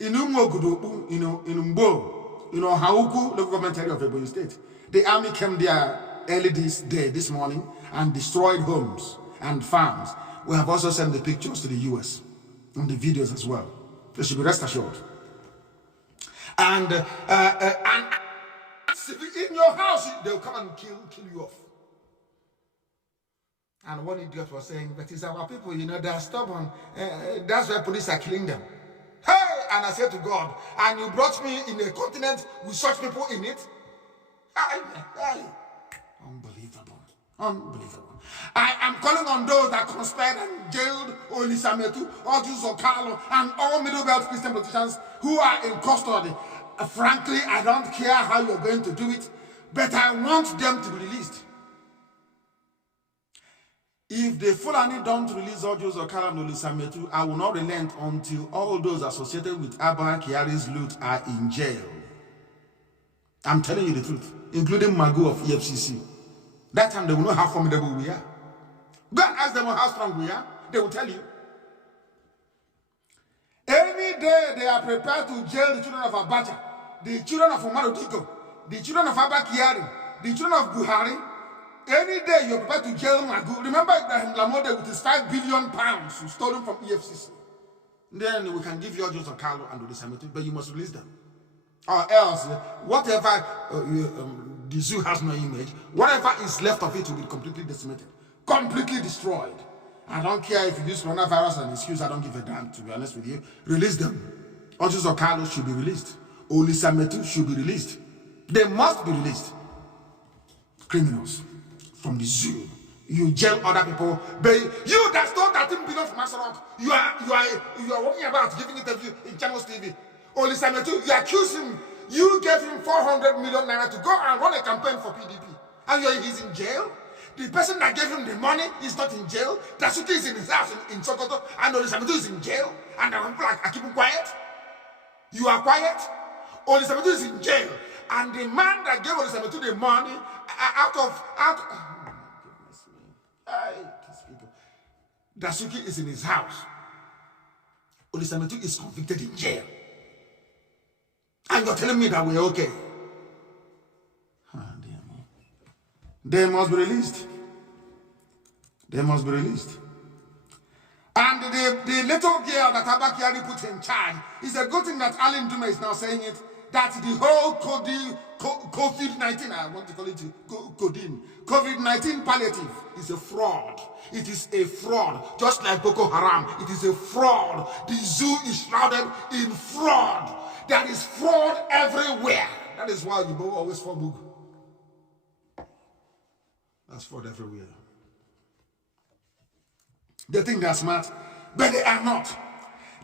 In Umogudu, in Mbo, Hauku, local government area of Ebonyi State. The army came there early this morning and destroyed homes and farms. We have also sent the pictures to the US and the videos as well. They should be rest assured. And in your house, they'll come and kill you off. And one idiot was saying, but it's our people, they're stubborn. That's why police are killing them. Hey! And I said to God, and you brought me in a continent with such people in it? Unbelievable. Unbelievable. I am calling on those that conspired and jailed Olisametu, Oju Zokalo, and all Middle Belt Christian politicians who are in custody. Frankly, I don't care how you're going to do it, but I want them to be released. If the Fulani don't release Oju Zokalo and Olisametu, I will not relent until all those associated with Abba Kiary's loot are in jail. I'm telling you the truth, including Magu of EFCC. That time they will know how formidable we are. Go and ask them how strong we are. They will tell you. Any day they are prepared to jail the children of Abacha, the children of Omar Odiko, the children of Abba Kiary, the children of Buhari. Any day you're prepared to jail Magu. Remember Ibrahim Lamode with his £5 billion stolen from EFCC. Then we can give you Ojo Zokalo and Olisametu, but you must release them. Or else, whatever the zoo has no image, whatever is left of it will be completely decimated, completely destroyed. I don't care if you use coronavirus as an excuse, I don't give a damn, to be honest with you. Release them. Ojo Zokalo should be released. Olisametu should be released. They must be released. Criminals from the zoo. You jail other people, but you that stole 13 billion from Aso Rock, you are walking about giving interview in Channel TV. Olisametu, you accuse him. You gave him 400 million naira to go and run a campaign for PDP. And he's in jail. The person that gave him the money is not in jail. Dasuki is in his house in Sokoto. And Olisametu is in jail. And the people are keeping quiet. You are quiet. Olisametu is in jail. And the man that gave Olisametu the money out of oh my goodness me. I hate these people. Dasuki is in his house. Olisametu is convicted in jail. And you're telling me that we're okay. Dear me. They must be released. They must be released. And the little girl that Abba Kiary put in charge, is a good thing that Alan Dume is now saying it, that the whole COVID-19, I want to call it COVID-19 palliative is a fraud. It is a fraud. Just like Boko Haram, it is a fraud. The zoo is shrouded in fraud. There is fraud everywhere. That is why you always fall bug. That's fraud everywhere. They think they're smart, but they are not.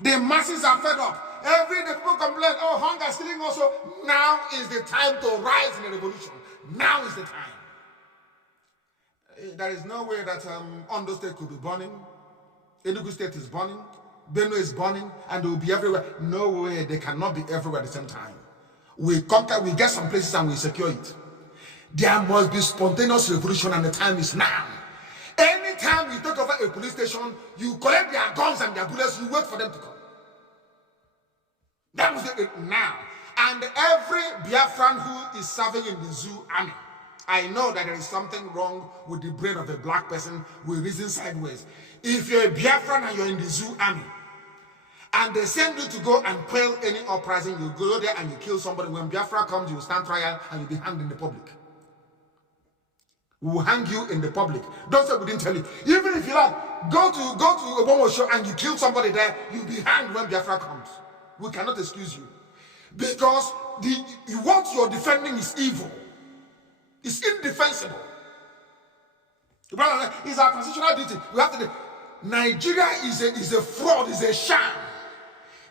The masses are fed up. Every day people complain, oh, hunger is killing also. Now is the time to rise in the revolution. Now is the time. There is no way that Ondo State could be burning. Enugu State is burning. Bornu is burning, and they will be everywhere. No way, they cannot be everywhere at the same time. We conquer, we get some places and we secure it. There must be spontaneous revolution, and the time is now. Anytime you take over a police station, you collect their guns and their bullets, you wait for them to come. That was it now. And every Biafran who is serving in the zoo army, I know that there is something wrong with the brain of a black person who reason sideways. If you're a Biafran and you're in the zoo army, and they send you to go and quell any uprising, you go there and you kill somebody. When Biafra comes, you stand trial and you'll be hanged in the public. We will hang you in the public. Don't say we didn't tell you. Even if you like, go to Obama show and you kill somebody there, you'll be hanged when Biafra comes. We cannot excuse you. Because what you're defending is evil. It's indefensible. It's our constitutional duty. We have to. Nigeria is a fraud, is a sham,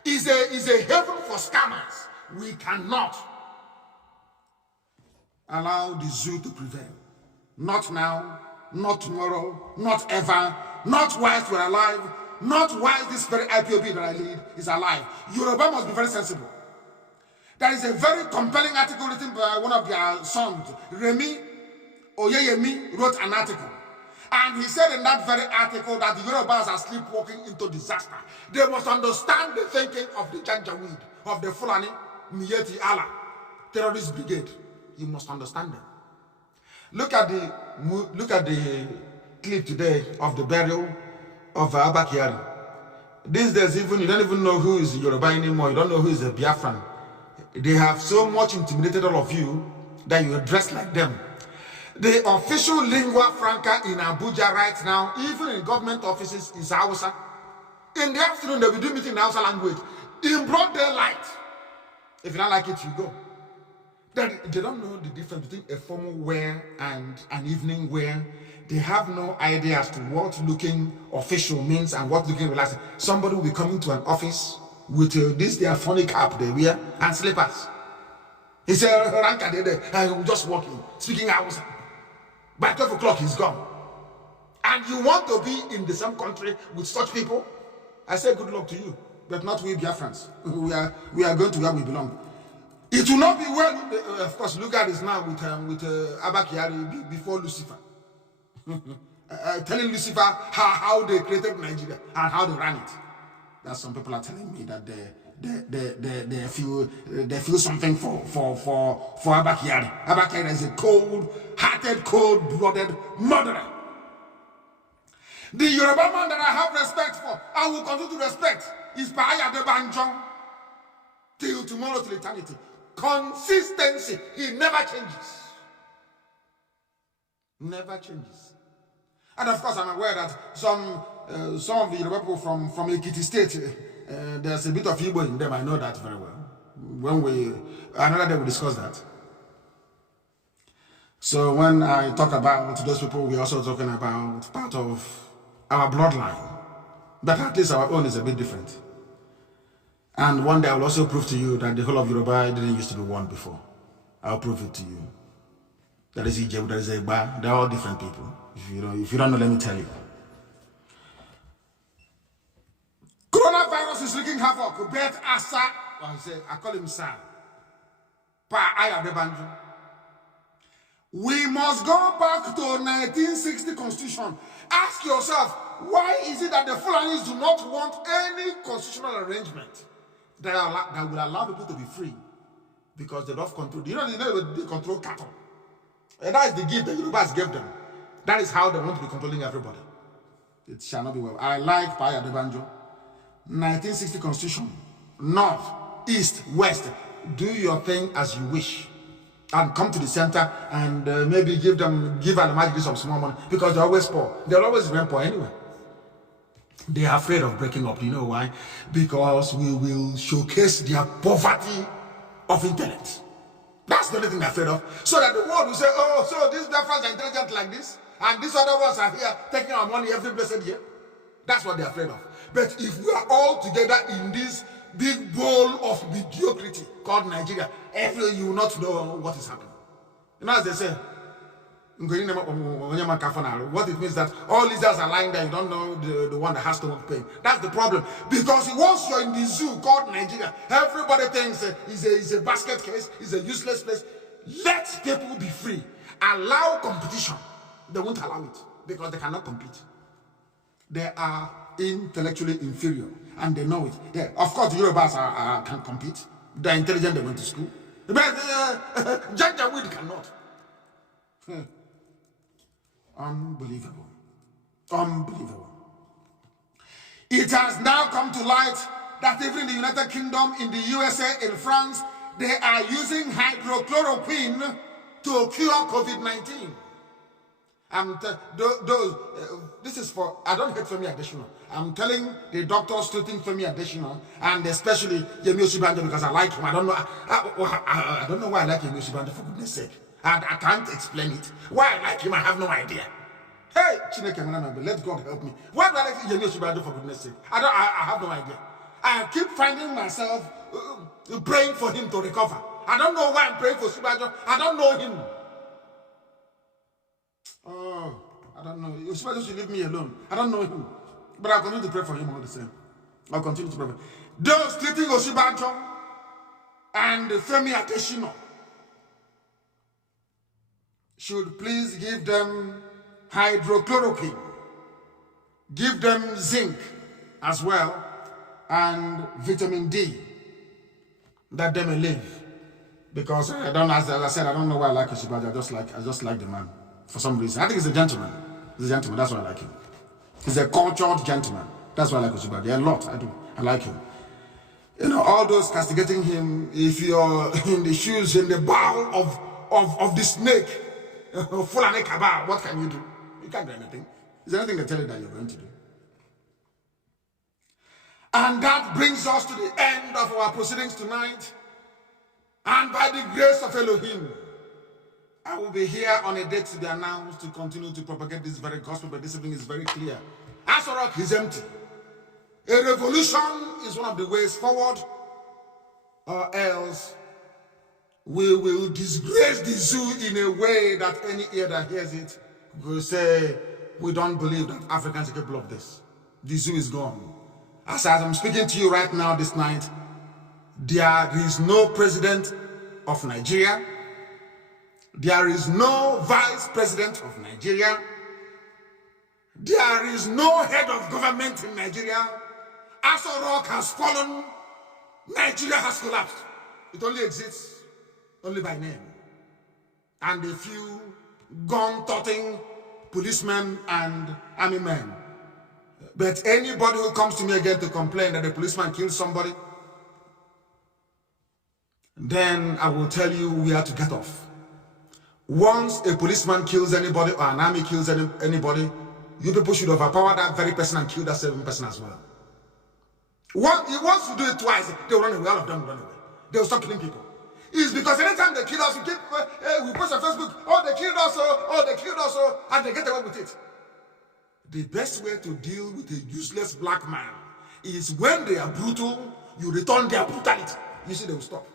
is a heaven for scammers. We cannot allow the zoo to prevail. Not now, not tomorrow, not ever, not whilst we're alive, not whilst this very IPOB that I lead is alive. Yoruba must be very sensible. There is a very compelling article written by one of their sons, Remi Oyeyemi, wrote an article. And he said in that very article that the Yorubas are sleepwalking into disaster. They must understand the thinking of the Janjaweed, of the Fulani, Miyetti Allah, terrorist brigade. You must understand them. Look at the clip today of the burial of Abba Kiary. These days, you don't even know who is Yoruba anymore. You don't know who is a Biafran. They have so much intimidated all of you that you dress like them. The official lingua franca in Abuja right now, even in government offices, is Hausa. In the afternoon, they will do meeting in Hausa language. In broad daylight. If you don't like it, you go. They don't know the difference between a formal wear and an evening wear. They have no idea as to what looking official means and what looking relaxing. Somebody will be coming to an office with this their funny cap they wear and slippers. He said, Ranka, I'm just walking, speaking Hausa. By 12 o'clock, he's gone. And you want to be in the same country with such people? I say good luck to you, but not we Biafrans. We are going to where we belong. It will not be well. Of course, look at this now with Abba Kiary before Lucifer. Telling Lucifer how they created Nigeria and how they ran it. That some people are telling me that they feel something for Abba Kiary. Abba Kiary is a cold-hearted, cold-blooded murderer. The Yoruba man that I have respect for, I will continue to respect, is Bahaya de Banjo till tomorrow, till eternity. Consistency. He never changes. Never changes. And of course, I'm aware that some of the Yoruba people from Ekiti State, there's a bit of Igbo in them. I know that very well. Another day we discuss that. So when I talk about those people, we're also talking about part of our bloodline. But at least our own is a bit different. And one day I will also prove to you that the whole of Yoruba didn't used to be one before. I'll prove it to you. There is Ijebu, there is Egba, they're all different people. If you don't know, let me tell you. Coronavirus is wreaking havoc. Bet Asa, I call him Sir. Pa Ayadebanjo. We must go back to 1960 Constitution. Ask yourself, why is it that the Fulanis do not want any constitutional arrangement that will allow people to be free? because they love control. You know they control cattle. And that is the gift that Yorubas gave them. That is how they want to be controlling everybody. It shall not be well. I like Paya Debanjo. 1960 Constitution. North, East, West. Do your thing as you wish. And come to the center and maybe give Almighty some small money. Because they're always poor. They'll always remain poor anyway. They are afraid of breaking up. You know why? Because we will showcase their poverty of intellect. That's the only thing they're afraid of. So that the world will say, oh, so these Biafrans are intelligent like this, and these other ones are here taking our money every blessed year. That's what they're afraid of. But if we are all together in this big bowl of mediocrity called Nigeria, you will not know what is happening. You know, as they say, what it means that all lizards are lying there, you don't know the one that has stomach pain. That's the problem. Because once you're in the zoo called Nigeria, everybody thinks it's a basket case, it's a useless place. Let people be free. Allow competition. They won't allow it because they cannot compete. They are intellectually inferior and they know it. Yeah, of course, the Yorubas can compete. They're intelligent, they went to school. But Janjaweed cannot. Unbelievable. Unbelievable. It has now come to light that even in the United Kingdom, in the USA, in France, they are using hydrochloroquine to cure COVID-19. This is for, I don't hate Femi Adesina. I'm telling the doctors to think Femi Adesina, and especially Yemi Osinbajo, because I like him. I don't know why I like Yemi Osinbajo, for goodness sake. And I can't explain it. Why I like him, I have no idea. Hey, Chineke Manambe, let God help me. Why do I like Yemi Osinbajo, for goodness sake? I have no idea. I keep finding myself praying for him to recover. I don't know why I'm praying for Osinbajo. I don't know him. Oh, I don't know. Osinbajo should leave me alone. I don't know him. But I'll continue to pray for him all the same. I'll continue to pray for him. Those treating Osinbajo and Femi Adesina should please give them hydrochloroquine, give them zinc as well, and vitamin D, that they may live. Because as I said, I don't know why I like Osinbajo. I just like the man for some reason. I think he's a gentleman. He's a gentleman. That's why I like him. He's a cultured gentleman. That's why I like Osinbajo. A lot. I do. I like him. You know, all those castigating him. If you're in the shoes, in the bowl of the snake, Fulani Kaba, what can you do? You can't do anything. Is there anything they tell you that you're going to do? And that brings us to the end of our proceedings tonight. And by the grace of Elohim, I will be here on a date to be announced to continue to propagate this very gospel, but this evening is very clear. Aso Rock is empty. A revolution is one of the ways forward, or else we will disgrace the zoo in a way that any ear that hears it will say, we don't believe that Africans are capable of this. The zoo is gone. As I'm speaking to you right now this night, there is no president of Nigeria. There is no vice president of Nigeria. There is no head of government in Nigeria. Aso Rock has fallen. Nigeria has collapsed. It only exists only by name. And a few gun-toting policemen and army men. But anybody who comes to me again to complain that a policeman killed somebody, then I will tell you we have to get off. Once a policeman kills anybody or an army kills anybody, you people should overpower that very person and kill that same person as well. Once you do it twice, they'll run away. All of them will run away. They'll stop killing people. It's because anytime they kill us, we post on Facebook, oh, they killed us, oh, they killed us, and they get away with it. The best way to deal with a useless black man is when they are brutal, you return their brutality. You see, they will stop.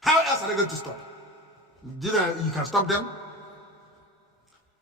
How else are they going to stop? You can stop them.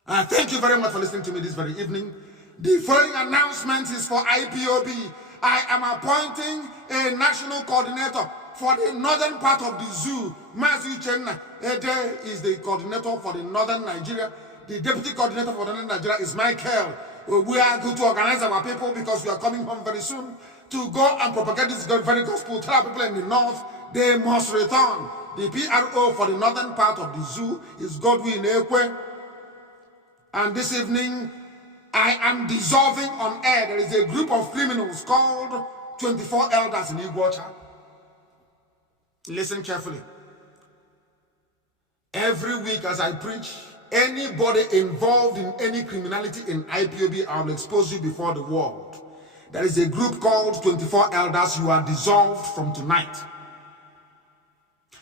Thank you very much for listening to me this very evening. The following announcement is for IPOB. I am appointing a national coordinator for the northern part of the zoo. Mazi Nnamdi is the coordinator for the northern Nigeria. The deputy coordinator for the northern Nigeria is Michael. We are going to organize our people because we are coming home very soon to go and propagate this very gospel. Tell our people in the north They must return. The PRO for the northern part of the zoo is Godwin Ekwe. And this evening, I am dissolving on air. There is a group of criminals called 24 Elders in Iguacha. Listen carefully. Every week as I preach, anybody involved in any criminality in IPOB, I will expose you before the world. There is a group called 24 Elders. You are dissolved from tonight.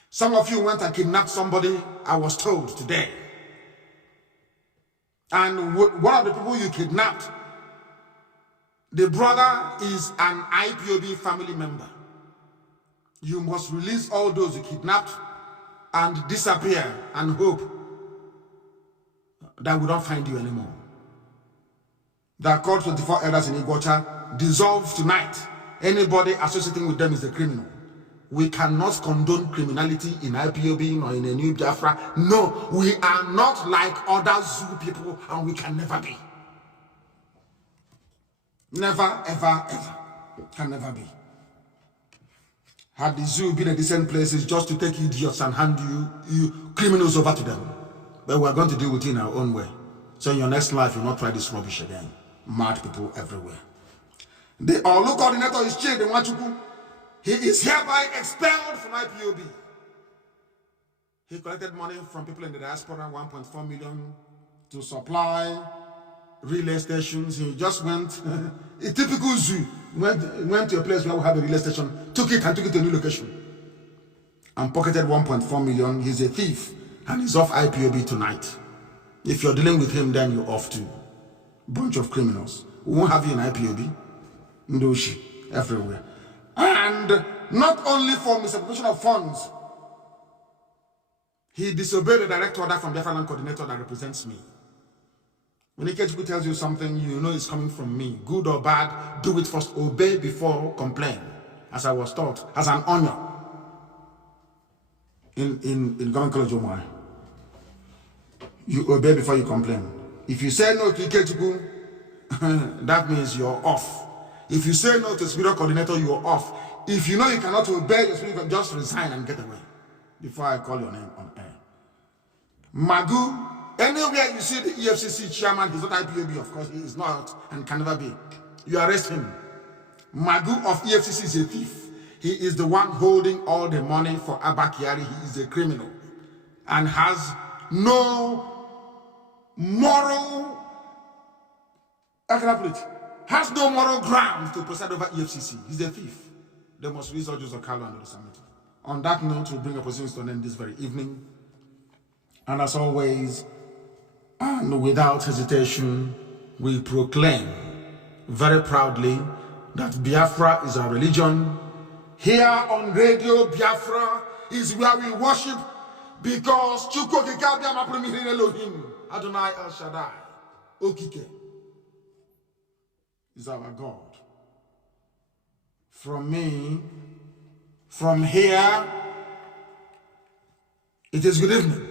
Some of you went and kidnapped somebody, I was told today. And one of the people you kidnapped, the brother is an IPOB family member. You must release all those you kidnapped and disappear and hope that we don't find you anymore. They are called 24 Elders in Iguacha, dissolved tonight. Anybody associating with them is a criminal. We cannot condone criminality in IPOB or in a new Biafra. No, we are not like other Zoo people, and we can never be. Never, ever, ever. Can never be. Had the Zoo been a decent place, it's just to take idiots and hand you criminals over to them. But we're going to deal with it in our own way. So in your next life, you'll not try this rubbish again. Mad people everywhere. The Olu coordinator is Chidi Nwachukwu. He is hereby expelled from IPOB. He collected money from people in the diaspora, 1.4 million, to supply relay stations. He just went, a typical zoo, went to a place where we have a relay station, took it to a new location, and pocketed 1.4 million. He's a thief, and he's off IPOB tonight. If you're dealing with him, then you're off too. Bunch of criminals. We won't have you in IPOB. Ndoshi, everywhere. And not only for misappropriation of funds, he disobeyed the direct order from the Biafran coordinator that represents me. When Ikechukwu tells you something, you know it's coming from me. Good or bad, do it first. Obey before complain, as I was taught, as an honor in Government College Omar. You obey before you complain. If you say no to Ikechukwu, that means you're off. If you say no to the spiritual coordinator, you are off. If you know you cannot obey your spiritual, just resign and get away before I call your name on air. Magu, anywhere you see the EFCC chairman, he's not IPOB, of course, he is not and can never be. You arrest him. Magu of EFCC is a thief. He is the one holding all the money for Abba Kiary. He is a criminal and has no moral, how can I put it? Has no moral ground to preside over EFCC. He's a thief. They must release all Joseph Carlo and the summit. On that note, we'll bring a proceedings to an end this very evening. And as always, and without hesitation, we proclaim very proudly that Biafra is our religion. Here on Radio Biafra is where we worship, because Chukwu Okike Abia Maprimihin Elohim, Adonai El Shaddai, Okike, is our God. From me, from here, it is good evening.